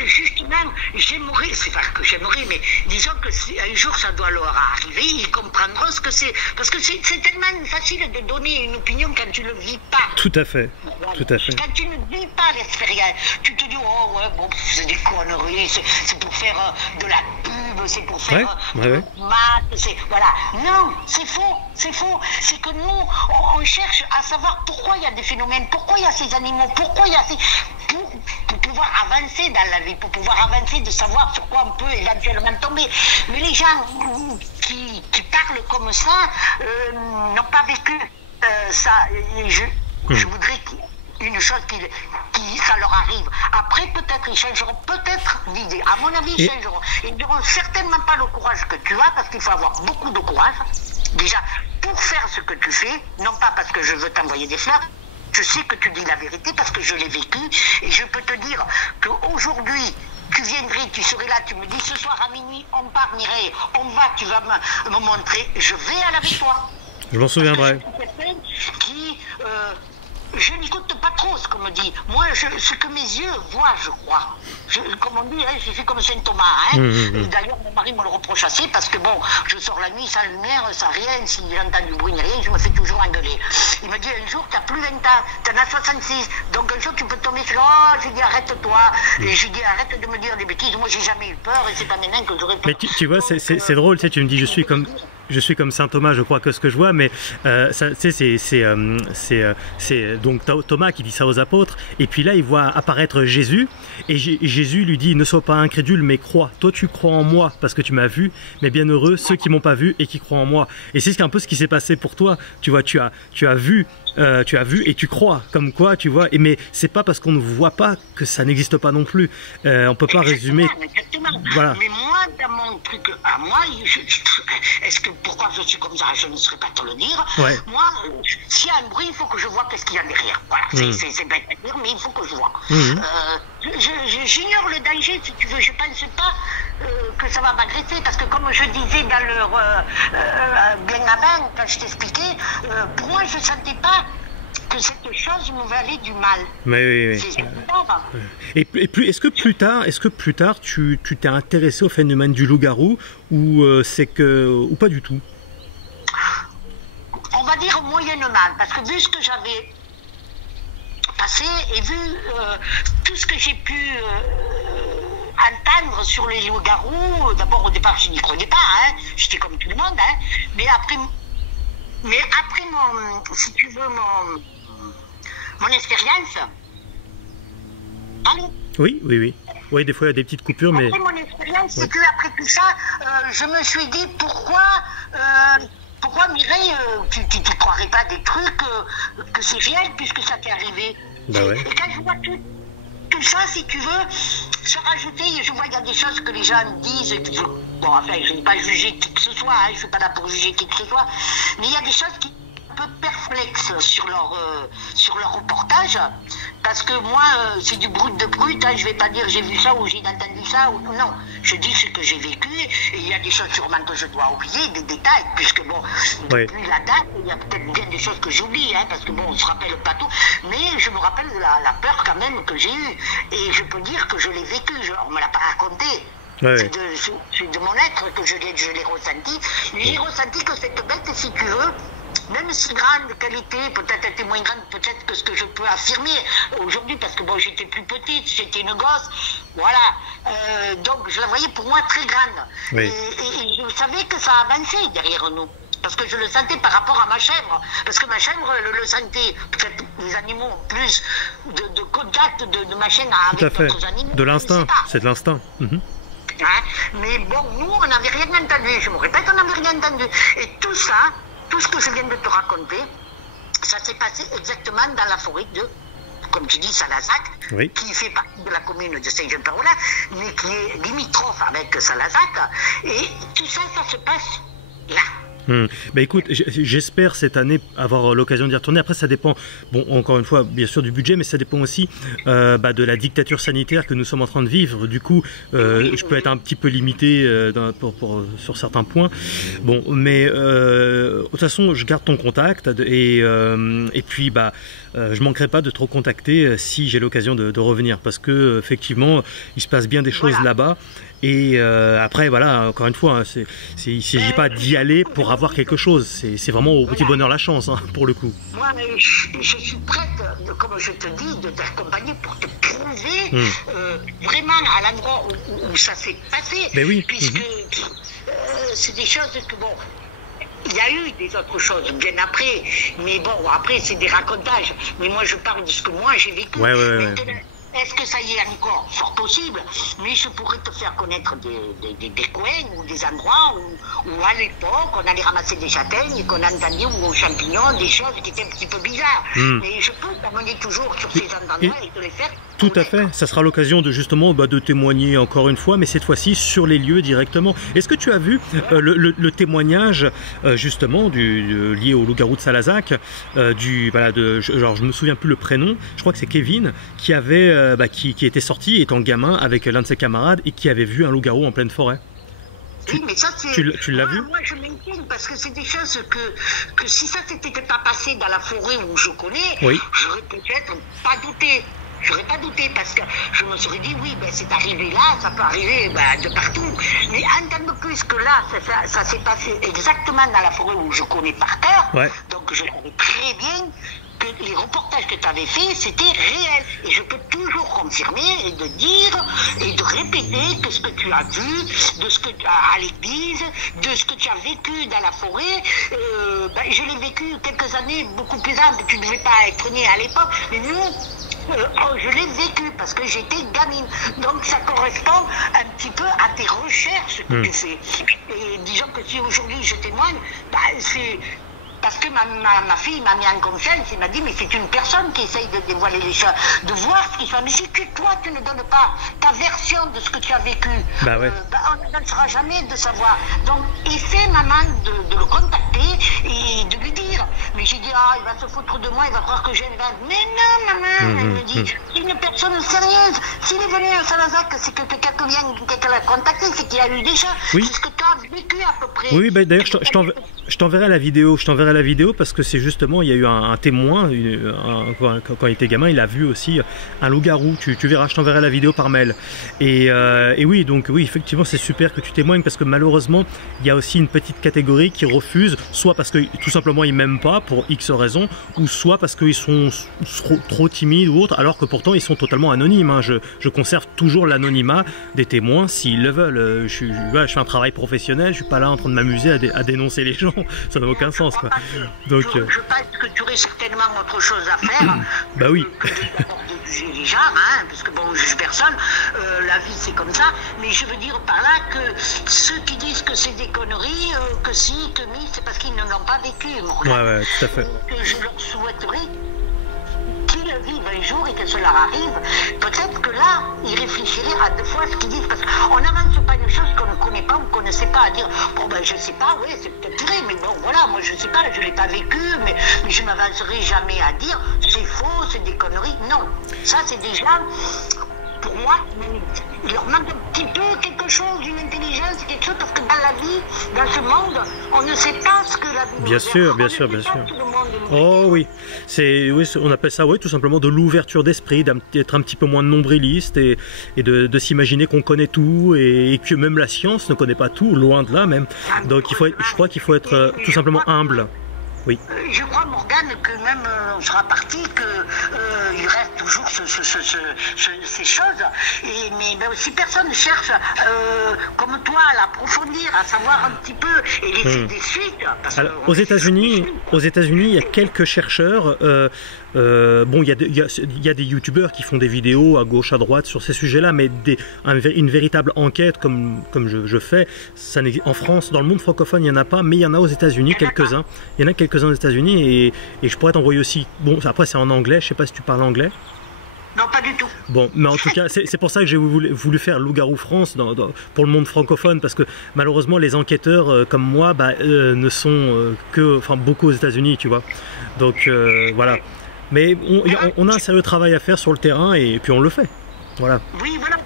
Justement, j'aimerais, c'est pas que j'aimerais, mais disons que si un jour ça doit leur arriver, ils comprendront ce que c'est, parce que c'est tellement facile de donner une opinion quand tu ne le vis pas. Tout à fait. Tout à fait. Quand tu ne vis pas l'expérience, tu te dis oh ouais bon c'est des conneries, c'est pour faire de la pub, c'est pour faire maths, voilà. Non, c'est faux. C'est que nous, on cherche à savoir pourquoi il y a des phénomènes, pourquoi il y a ces animaux, pourquoi il y a ces... Pour pouvoir avancer dans la vie, pour pouvoir avancer, de savoir sur quoi on peut éventuellement tomber. Mais les gens qui parlent comme ça n'ont pas vécu ça. Et je voudrais une chose qui ça leur arrive. Après, peut-être ils changeront, peut-être d'idée. À mon avis, ils changeront. Ils n'auront certainement pas le courage que tu as, parce qu'il faut avoir beaucoup de courage. Déjà, pour faire ce que tu fais, non pas parce que je veux t'envoyer des fleurs, je sais que tu dis la vérité parce que je l'ai vécu, et je peux te dire qu'aujourd'hui, tu viendrais, tu serais là, tu me dis ce soir à minuit, on part, Mireille, on va, tu vas me montrer, je vais aller avec toi. Je m'en souviendrai. Je n'écoute pas trop ce qu'on me dit. Moi, ce que mes yeux voient, je crois. Comme on dit, hein, je suis comme Saint Thomas. Hein. D'ailleurs, mon mari me le reproche assez parce que bon, je sors la nuit sans lumière, sans rien. Si j'entends du bruit ni rien, je me fais toujours engueuler. Il me dit un jour, tu n'as plus 20 ans, tu en as 66. Donc un jour, tu peux tomber sur je dis arrête-toi. Et je dis arrête de me dire des bêtises. Moi, j'ai jamais eu peur et c'est pas maintenant que j'aurais peur. Mais tu vois, c'est drôle, tu sais, tu me dis je suis comme Saint Thomas, je crois que ce que je vois, mais c'est donc Thomas qui dit ça aux apôtres, et puis là il voit apparaître Jésus, et Jésus lui dit ne sois pas incrédule mais crois, toi tu crois en moi parce que tu m'as vu, mais bienheureux ceux qui m'ont pas vu et qui croient en moi. Et c'est un peu ce qui s'est passé pour toi, tu vois, tu as vu et tu crois, comme quoi, tu vois, mais c'est pas parce qu'on ne voit pas que ça n'existe pas non plus. On peut pas résumer. Exactement. Voilà. Mais moi, dans mon truc, à moi, est-ce que pourquoi je suis comme ça, je ne saurais pas te le dire. Ouais. Moi, s'il y a un bruit, il faut que je vois qu'est-ce qu'il y a derrière. Voilà, c'est bête à dire, mais il faut que je vois. J'ignore le danger, si tu veux. Je pense pas que ça va m'agresser, parce que comme je disais dans leur bien avant, quand je t'expliquais, pour moi, je sentais pas que cette chose me valait du mal. Oui. Est-ce que plus tard, tu t'es intéressé au phénomène du loup-garou ou pas du tout? On va dire moyennement, parce que vu ce que j'avais passé et vu tout ce que j'ai pu entendre sur les loups-garous, d'abord au départ je n'y croyais pas, j'étais comme tout le monde, mais après si tu veux, mon expérience. Allô? Oui. Oui, des fois il y a des petites coupures, mais... Après mon expérience, c'est qu'après tout ça, je me suis dit pourquoi Mireille, tu ne croirais pas des trucs que c'est réel puisque ça t'est arrivé. Bah ouais. Et quand je vois tout ça, si tu veux, se rajouter, je vois qu'il y a des choses que les gens disent, bon, enfin, je ne vais pas juger qui que ce soit, je ne suis pas là pour juger qui que ce soit, mais il y a des choses qui sont un peu perplexes sur leur reportage, parce que moi, c'est du brut de brut, je ne vais pas dire j'ai vu ça ou j'ai entendu ça, ou non, je dis ce que j'ai vécu, et il y a des choses sûrement que je dois oublier, des détails, puisque bon, depuis la date, il y a peut-être bien des choses que j'oublie, parce que bon, on ne se rappelle pas tout, mais je me rappelle la peur quand même que j'ai eue, et je peux dire que je l'ai vécu, on ne me l'a pas raconté. Ouais. C'est de mon être que je l'ai ressenti. J'ai ressenti que cette bête, si tu veux, même si grande qualité, peut-être elle était moins grande, peut-être que ce que je peux affirmer aujourd'hui, parce que bon, j'étais plus petite, j'étais une gosse, voilà. Donc je la voyais pour moi très grande. Oui. Et je savais que ça avançait derrière nous. Parce que je le sentais par rapport à ma chèvre. Parce que ma chèvre le sentait. Peut-être les animaux ont plus de contact de ma chèvre avec d'autres animaux. De l'instinct, c'est de l'instinct. Mais bon, nous, on n'avait rien entendu. Je me répète, on n'avait rien entendu. Et tout ça, tout ce que je viens de te raconter, ça s'est passé exactement dans la forêt de, comme tu dis, Salazac, qui fait partie de la commune de Saint-Jean-Parola, mais qui est limitrophe avec Salazac. Et tout ça, ça se passe là. Bah écoute, j'espère cette année avoir l'occasion d'y retourner. Après, ça dépend, bon, encore une fois, bien sûr du budget, mais ça dépend aussi de la dictature sanitaire que nous sommes en train de vivre. Du coup, je peux être un petit peu limité sur certains points. Bon, mais de toute façon, je garde ton contact et puis je manquerai pas de te recontacter si j'ai l'occasion de revenir, parce que effectivement, il se passe bien des choses là-bas. Et après, voilà, encore une fois, il ne s'agit pas d'y aller pour avoir quelque chose. C'est vraiment au petit bonheur la chance, pour le coup. Moi, je suis prête, comme je te dis, de t'accompagner pour te prouver vraiment à l'endroit où ça s'est passé. Mais oui. Puisque c'est des choses que, bon, il y a eu des autres choses bien après. Mais bon, après, c'est des racontages. Mais moi, je parle de ce que moi, j'ai vécu. Ouais. Est-ce que ça y est encore? Fort possible, mais je pourrais te faire connaître des coins ou des endroits où à l'époque on allait ramasser des châtaignes et qu'on entendait, ou aux champignons, des choses qui étaient un petit peu bizarres. Mais je peux t'amener toujours sur ces endroits et te les faire. Tout à fait, ça sera l'occasion de justement de témoigner encore une fois, mais cette fois-ci sur les lieux directement. Est-ce que tu as vu le témoignage justement lié au loup-garou de Salazac, je me souviens plus le prénom, je crois que c'est Kevin, qui avait qui était sorti étant gamin avec l'un de ses camarades et qui avait vu un loup-garou en pleine forêt. Oui, mais ça, tu l'as vu? Moi, je m'inquiète parce que c'est des choses que si ça s'était pas passé dans la forêt où je connais, j'aurais peut-être pas douté. J'aurais pas douté parce que je me serais dit c'est arrivé là, ça peut arriver de partout. Mais entendre plus que là, ça s'est passé exactement dans la forêt où je connais par cœur. Donc je savais très bien que les reportages que tu avais faits, c'était réel. Et je peux toujours confirmer et de dire et de répéter que ce que tu as vu, de ce que tu as à l'église, de ce que tu as vécu dans la forêt, je l'ai vécu quelques années beaucoup plus ample. Tu ne devais pas être né à l'époque, mais nous, je l'ai vécu parce que j'étais gamine. Donc ça correspond un petit peu à tes recherches que tu fais. Et disons que si aujourd'hui je témoigne, c'est parce que ma fille m'a mis en confiance et m'a dit, mais c'est une personne qui essaye de dévoiler les choses, de voir ce qui se passe. Mais si toi, tu ne donnes pas ta version de ce que tu as vécu, Bah ouais. On ne saura jamais de savoir. Donc, essaie, maman, de le contacter et de lui dire. Mais j'ai dit, il va se foutre de moi, il va croire que j'ai une vanne. Mais non, maman, elle me dit, c'est une personne sérieuse. S'il est venu à Saint-Lazare, c'est que quelqu'un l'a contacté, c'est qu'il a eu déjà. Oui. C'est ce que tu as vécu à peu près. Oui, bah, d'ailleurs, je t'enverrai la vidéo. Je t'enverrai la vidéo parce que c'est justement, il y a eu un témoin, quand il était gamin, il a vu aussi un loup-garou. Tu verras, je t'enverrai la vidéo par mail. Et oui, donc oui, effectivement, c'est super que tu témoignes parce que malheureusement, il y a aussi une petite catégorie qui refuse, soit parce que tout simplement ils m'aiment pas pour X raisons, ou soit parce qu'ils sont trop timides ou autres, alors que pourtant ils sont totalement anonymes. Hein. Je conserve toujours l'anonymat des témoins s'ils le veulent. Je fais un travail professionnel, je suis pas là en train de m'amuser à dénoncer les gens, ça n'a aucun sens, quoi. Donc, je pense que tu aurais certainement autre chose à faire. Bah oui. Que de juger les gens, hein, parce que bon, on juge personne, la vie c'est comme ça, mais je veux dire par là que ceux qui disent que c'est des conneries, que si, que mi, c'est parce qu'ils ne l'ont pas vécu. Ouais, tout à fait. Que je leur souhaiterais qu'ils le vivent un jour et que cela arrive, peut-être que là, ils réfléchiraient à deux fois ce qu'ils disent, parce qu'on n'avance pas une chose qu'on ne connaît pas ou qu'on ne sait pas, à dire, bon ben je sais pas, oui, c'est peut-être vrai, mais bon voilà, moi je sais pas, je l'ai pas vécu, mais je m'avancerai jamais à dire, c'est faux, c'est des conneries, non. Ça c'est déjà, pour moi, il leur manque un petit peu quelque chose, d'une intelligence, quelque chose, parce que dans la vie, dans ce monde, on ne sait pas ce que la vie Bien sûr. Oh oui, on appelle ça, oui, tout simplement de l'ouverture d'esprit, d'être un petit peu moins nombriliste et de s'imaginer qu'on connaît tout et que même la science ne connaît pas tout, loin de là même. Donc je crois qu'il faut être tout simplement humble. Oui. Je crois, Morgane, que même on sera parti, qu'il reste toujours ces choses. Mais si personne cherche, comme toi, à l'approfondir, à savoir un petit peu et laisser des suites. Alors, aux États-Unis, il y a quelques chercheurs. Bon, il y a des youtubeurs qui font des vidéos à gauche, à droite sur ces sujets-là, mais une véritable enquête comme je fais, en France, dans le monde francophone, il n'y en a pas, mais il y en a aux États-Unis, quelques-uns. Il y en a quelques-uns aux États-Unis et je pourrais t'envoyer aussi. Bon, après, c'est en anglais, je ne sais pas si tu parles anglais. Non, pas du tout. Bon, mais en tout cas, c'est pour ça que j'ai voulu faire Loup-garou France pour le monde francophone, parce que malheureusement, les enquêteurs comme moi ne sont beaucoup aux États-Unis, tu vois. Donc voilà. Mais on a un sérieux travail à faire sur le terrain et puis on le fait. Voilà. Oui, voilà.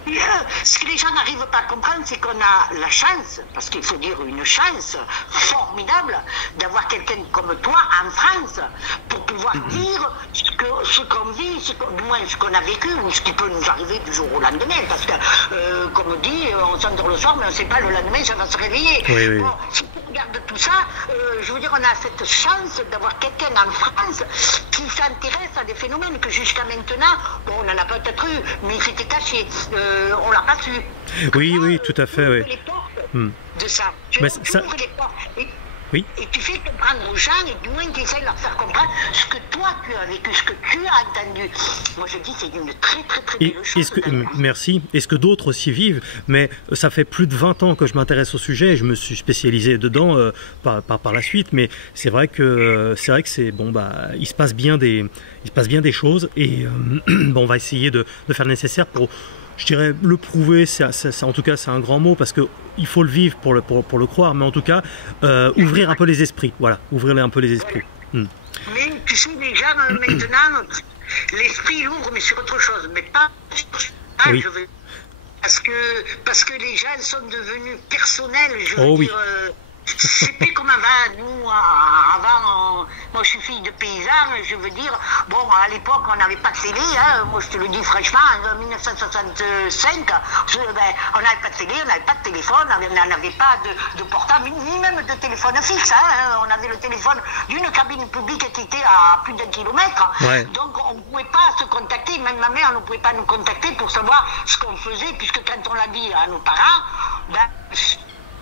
Ce que les gens n'arrivent pas à comprendre, c'est qu'on a la chance, parce qu'il faut dire une chance formidable, d'avoir quelqu'un comme toi en France pour pouvoir dire ce qu'on vit, du moins ce qu'on a vécu ou ce qui peut nous arriver du jour au lendemain. Parce que, comme on dit, on s'endort le soir, mais on ne sait pas le lendemain, ça va se réveiller. Oui. Bon, si on regarde tout ça, je veux dire, on a cette chance d'avoir quelqu'un en France qui s'intéresse à des phénomènes que jusqu'à maintenant, bon, on n'en a peut-être eu, mais c'était caché. On l'a pas su. Oui, tout à fait, oui. Les portes de ça. Tu ouvres les portes. Oui. Et tu fais comprendre aux gens, et du moins tu essaies de leur faire comprendre ce que toi tu as vécu, ce que tu as entendu. Moi je dis c'est une très belle chose. Merci. Et ce que d'autres aussi vivent, mais ça fait plus de 20 ans que je m'intéresse au sujet et je me suis spécialisé dedans par la suite, mais c'est vrai que c'est bon, il se passe bien des choses et on va essayer de faire le nécessaire pour, je dirais, le prouver. En tout cas c'est un grand mot parce que il faut le vivre pour le croire, mais en tout cas ouvrir un peu les esprits, voilà, ouvrir un peu les esprits. Mais tu sais, les gens maintenant, l'esprit l'ouvre, mais sur autre chose, mais pas sur oui. Parce que les gens sont devenus personnels, je veux oui. dire. C'est plus comme avant. Nous, avant, moi je suis fille de paysan, je veux dire, bon, à l'époque on n'avait pas de télé, hein, moi je te le dis franchement, en 1965, on n'avait pas de télé, on n'avait pas de téléphone, on n'avait pas de portable, ni même de téléphone fixe, hein, on avait le téléphone d'une cabine publique qui était à plus d'1 kilomètre, donc on ne pouvait pas se contacter, même ma mère ne pouvait pas nous contacter pour savoir ce qu'on faisait, puisque quand on l'a dit à nos parents,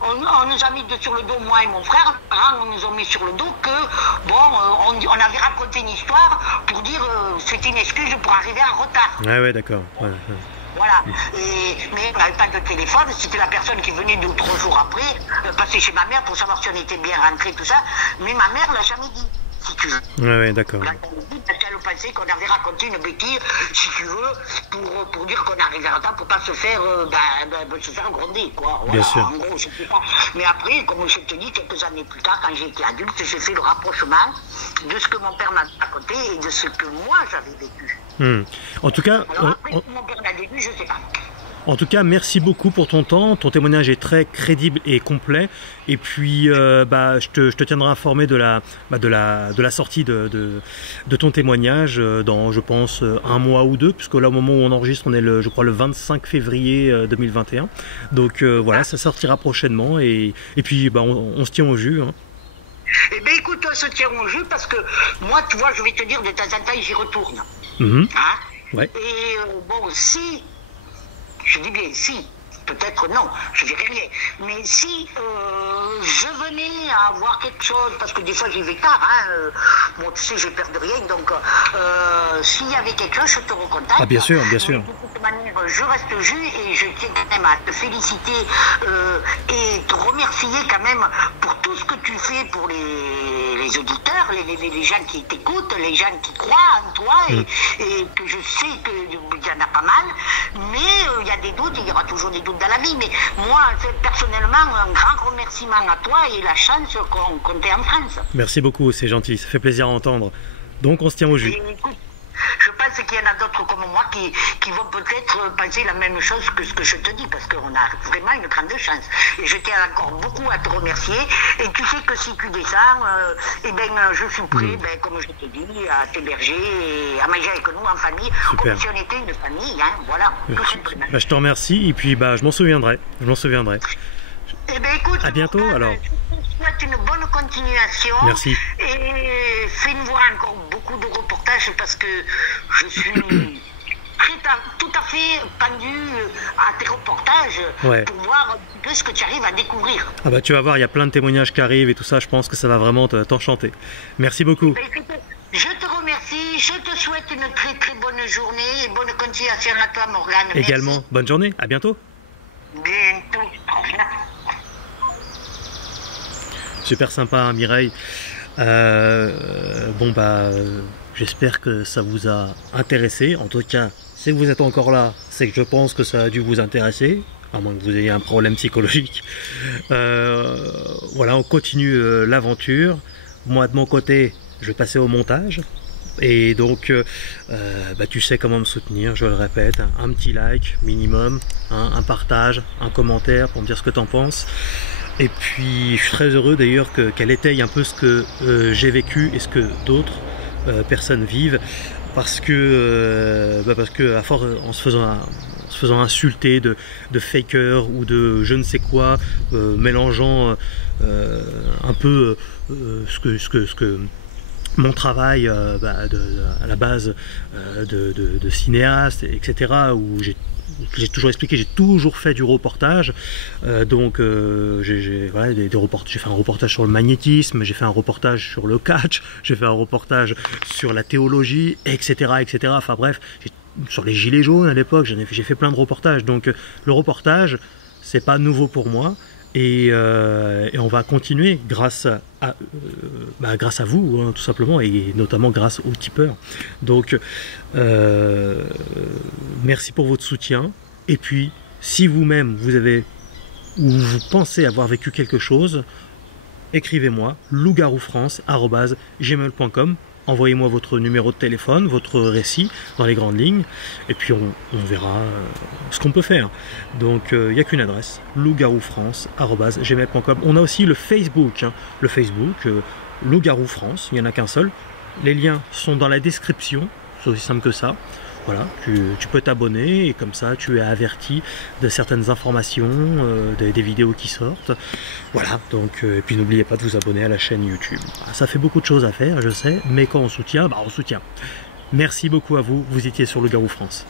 on nous a mis sur le dos, moi et mon frère, on nous a mis sur le dos que, on avait raconté une histoire pour dire c'était une excuse pour arriver en retard. Ouais, d'accord. Ouais. Voilà. Mais on n'avait pas de téléphone, c'était la personne qui venait 2 ou 3 jours après, passer chez ma mère pour savoir si on était bien rentré, tout ça. Mais ma mère l'a jamais dit, si tu veux. Ouais, d'accord. Parce qu'elle pensait qu'on avait raconté une bêtise, si tu veux, pour dire qu'on arrivait en temps pour pas se faire, se faire gronder, quoi. Voilà, bien sûr. En gros, je sais pas. Mais après, comme je te dis, quelques années plus tard, quand j'ai été adulte, j'ai fait le rapprochement de ce que mon père m'a raconté et de ce que moi j'avais vécu. En tout cas, alors après, mon père l'a vécu, je sais pas. En tout cas, merci beaucoup pour ton temps. Ton témoignage est très crédible et complet. Et puis, je te tiendrai informé de la sortie de ton témoignage dans, je pense, 1 mois ou 2, puisque là, au moment où on enregistre, on est je crois, le 25 février 2021. Donc voilà, ça sortira prochainement. Et puis, on se tient au jus. Hein. Eh bien, écoute, on se tient au jus parce que moi, tu vois, je vais te dire, de temps en temps, j'y retourne. Hein ouais. Et si, je dis bien si, peut-être non, je dirais rien, mais si je venais à avoir quelque chose, parce que des fois j'y vais tard, bon tu sais j'ai peur de rien, donc s'il y avait quelque chose, je te recontacte. Ah bien sûr, bien sûr. De toute manière, je reste jus et je tiens quand même à te féliciter et te remercier quand même pour tout ce que tu fais pour les auditeurs, les gens qui t'écoutent, les gens qui croient en toi et que je sais qu'il y en a pas mal, mais il y a des doutes, il y aura toujours des doutes dans la vie, mais moi, personnellement, un grand remerciement à toi et la chance qu'on t'ait en France. Merci beaucoup, c'est gentil, ça fait plaisir à entendre. Donc on se tient au jus. Écoute, je pense qu'il y en a d'autres comme moi qui vont peut-être penser la même chose que ce que je te dis, parce qu'on a vraiment une grande chance. Et je tiens encore beaucoup à te remercier. Et tu sais que si tu descends, je suis prêt, comme je te dis, à t'héberger et à manger avec nous en famille. Super. Comme si on était une famille, voilà, tout simplement. Je te remercie et puis je m'en souviendrai. Eh bien écoute, à bientôt alors. Je te souhaite une bonne continuation. Merci. Et fais-moi encore beaucoup de reportages parce que je suis tout à fait pendu à tes reportages pour voir un petit peu ce que tu arrives à découvrir. Ah bah tu vas voir, il y a plein de témoignages qui arrivent et tout ça, je pense que ça va vraiment t'enchanter. Merci beaucoup. Écoute, je te remercie, je te souhaite une très très bonne journée et bonne continuation à toi Morgane. Également, merci. Bonne journée, à bientôt. Bientôt, au revoir. Super sympa, hein, Mireille. J'espère que ça vous a intéressé. En tout cas, si vous êtes encore là, c'est que je pense que ça a dû vous intéresser, à moins que vous ayez un problème psychologique. Voilà, on continue l'aventure. Moi, de mon côté, je vais passer au montage. Et donc, tu sais comment me soutenir, je le répète, un petit like minimum, un partage, un commentaire pour me dire ce que tu en penses. Et puis je suis très heureux d'ailleurs qu'elle étaye un peu ce que j'ai vécu et ce que d'autres personnes vivent, parce que à force, en se faisant insulter de fakers ou de je ne sais quoi, mélangeant un peu ce que mon travail à la base de cinéaste, etc., où j'ai toujours expliqué, j'ai toujours fait du reportage, j'ai fait un reportage sur le magnétisme, j'ai fait un reportage sur le catch, j'ai fait un reportage sur la théologie, etc., etc. Enfin bref, sur les gilets jaunes à l'époque, j'ai fait plein de reportages, donc le reportage, c'est pas nouveau pour moi. Et on va continuer grâce à vous, hein, tout simplement, et notamment grâce aux tipeurs. Donc, merci pour votre soutien. Et puis, si vous-même, vous avez ou vous pensez avoir vécu quelque chose, écrivez-moi loup-garou-france@gmail.com. Envoyez-moi votre numéro de téléphone, votre récit dans les grandes lignes, et puis on verra ce qu'on peut faire. Donc il n'y a qu'une adresse, loup-garou-france@gmail.com. On a aussi le Facebook, Loup-garou France, il n'y en a qu'un seul. Les liens sont dans la description, c'est aussi simple que ça. Voilà, tu peux t'abonner et comme ça tu es averti de certaines informations, des vidéos qui sortent. Voilà, donc et puis n'oubliez pas de vous abonner à la chaîne YouTube. Ça fait beaucoup de choses à faire, je sais, mais quand on soutient, on soutient. Merci beaucoup à vous, vous étiez sur Loup-garou France.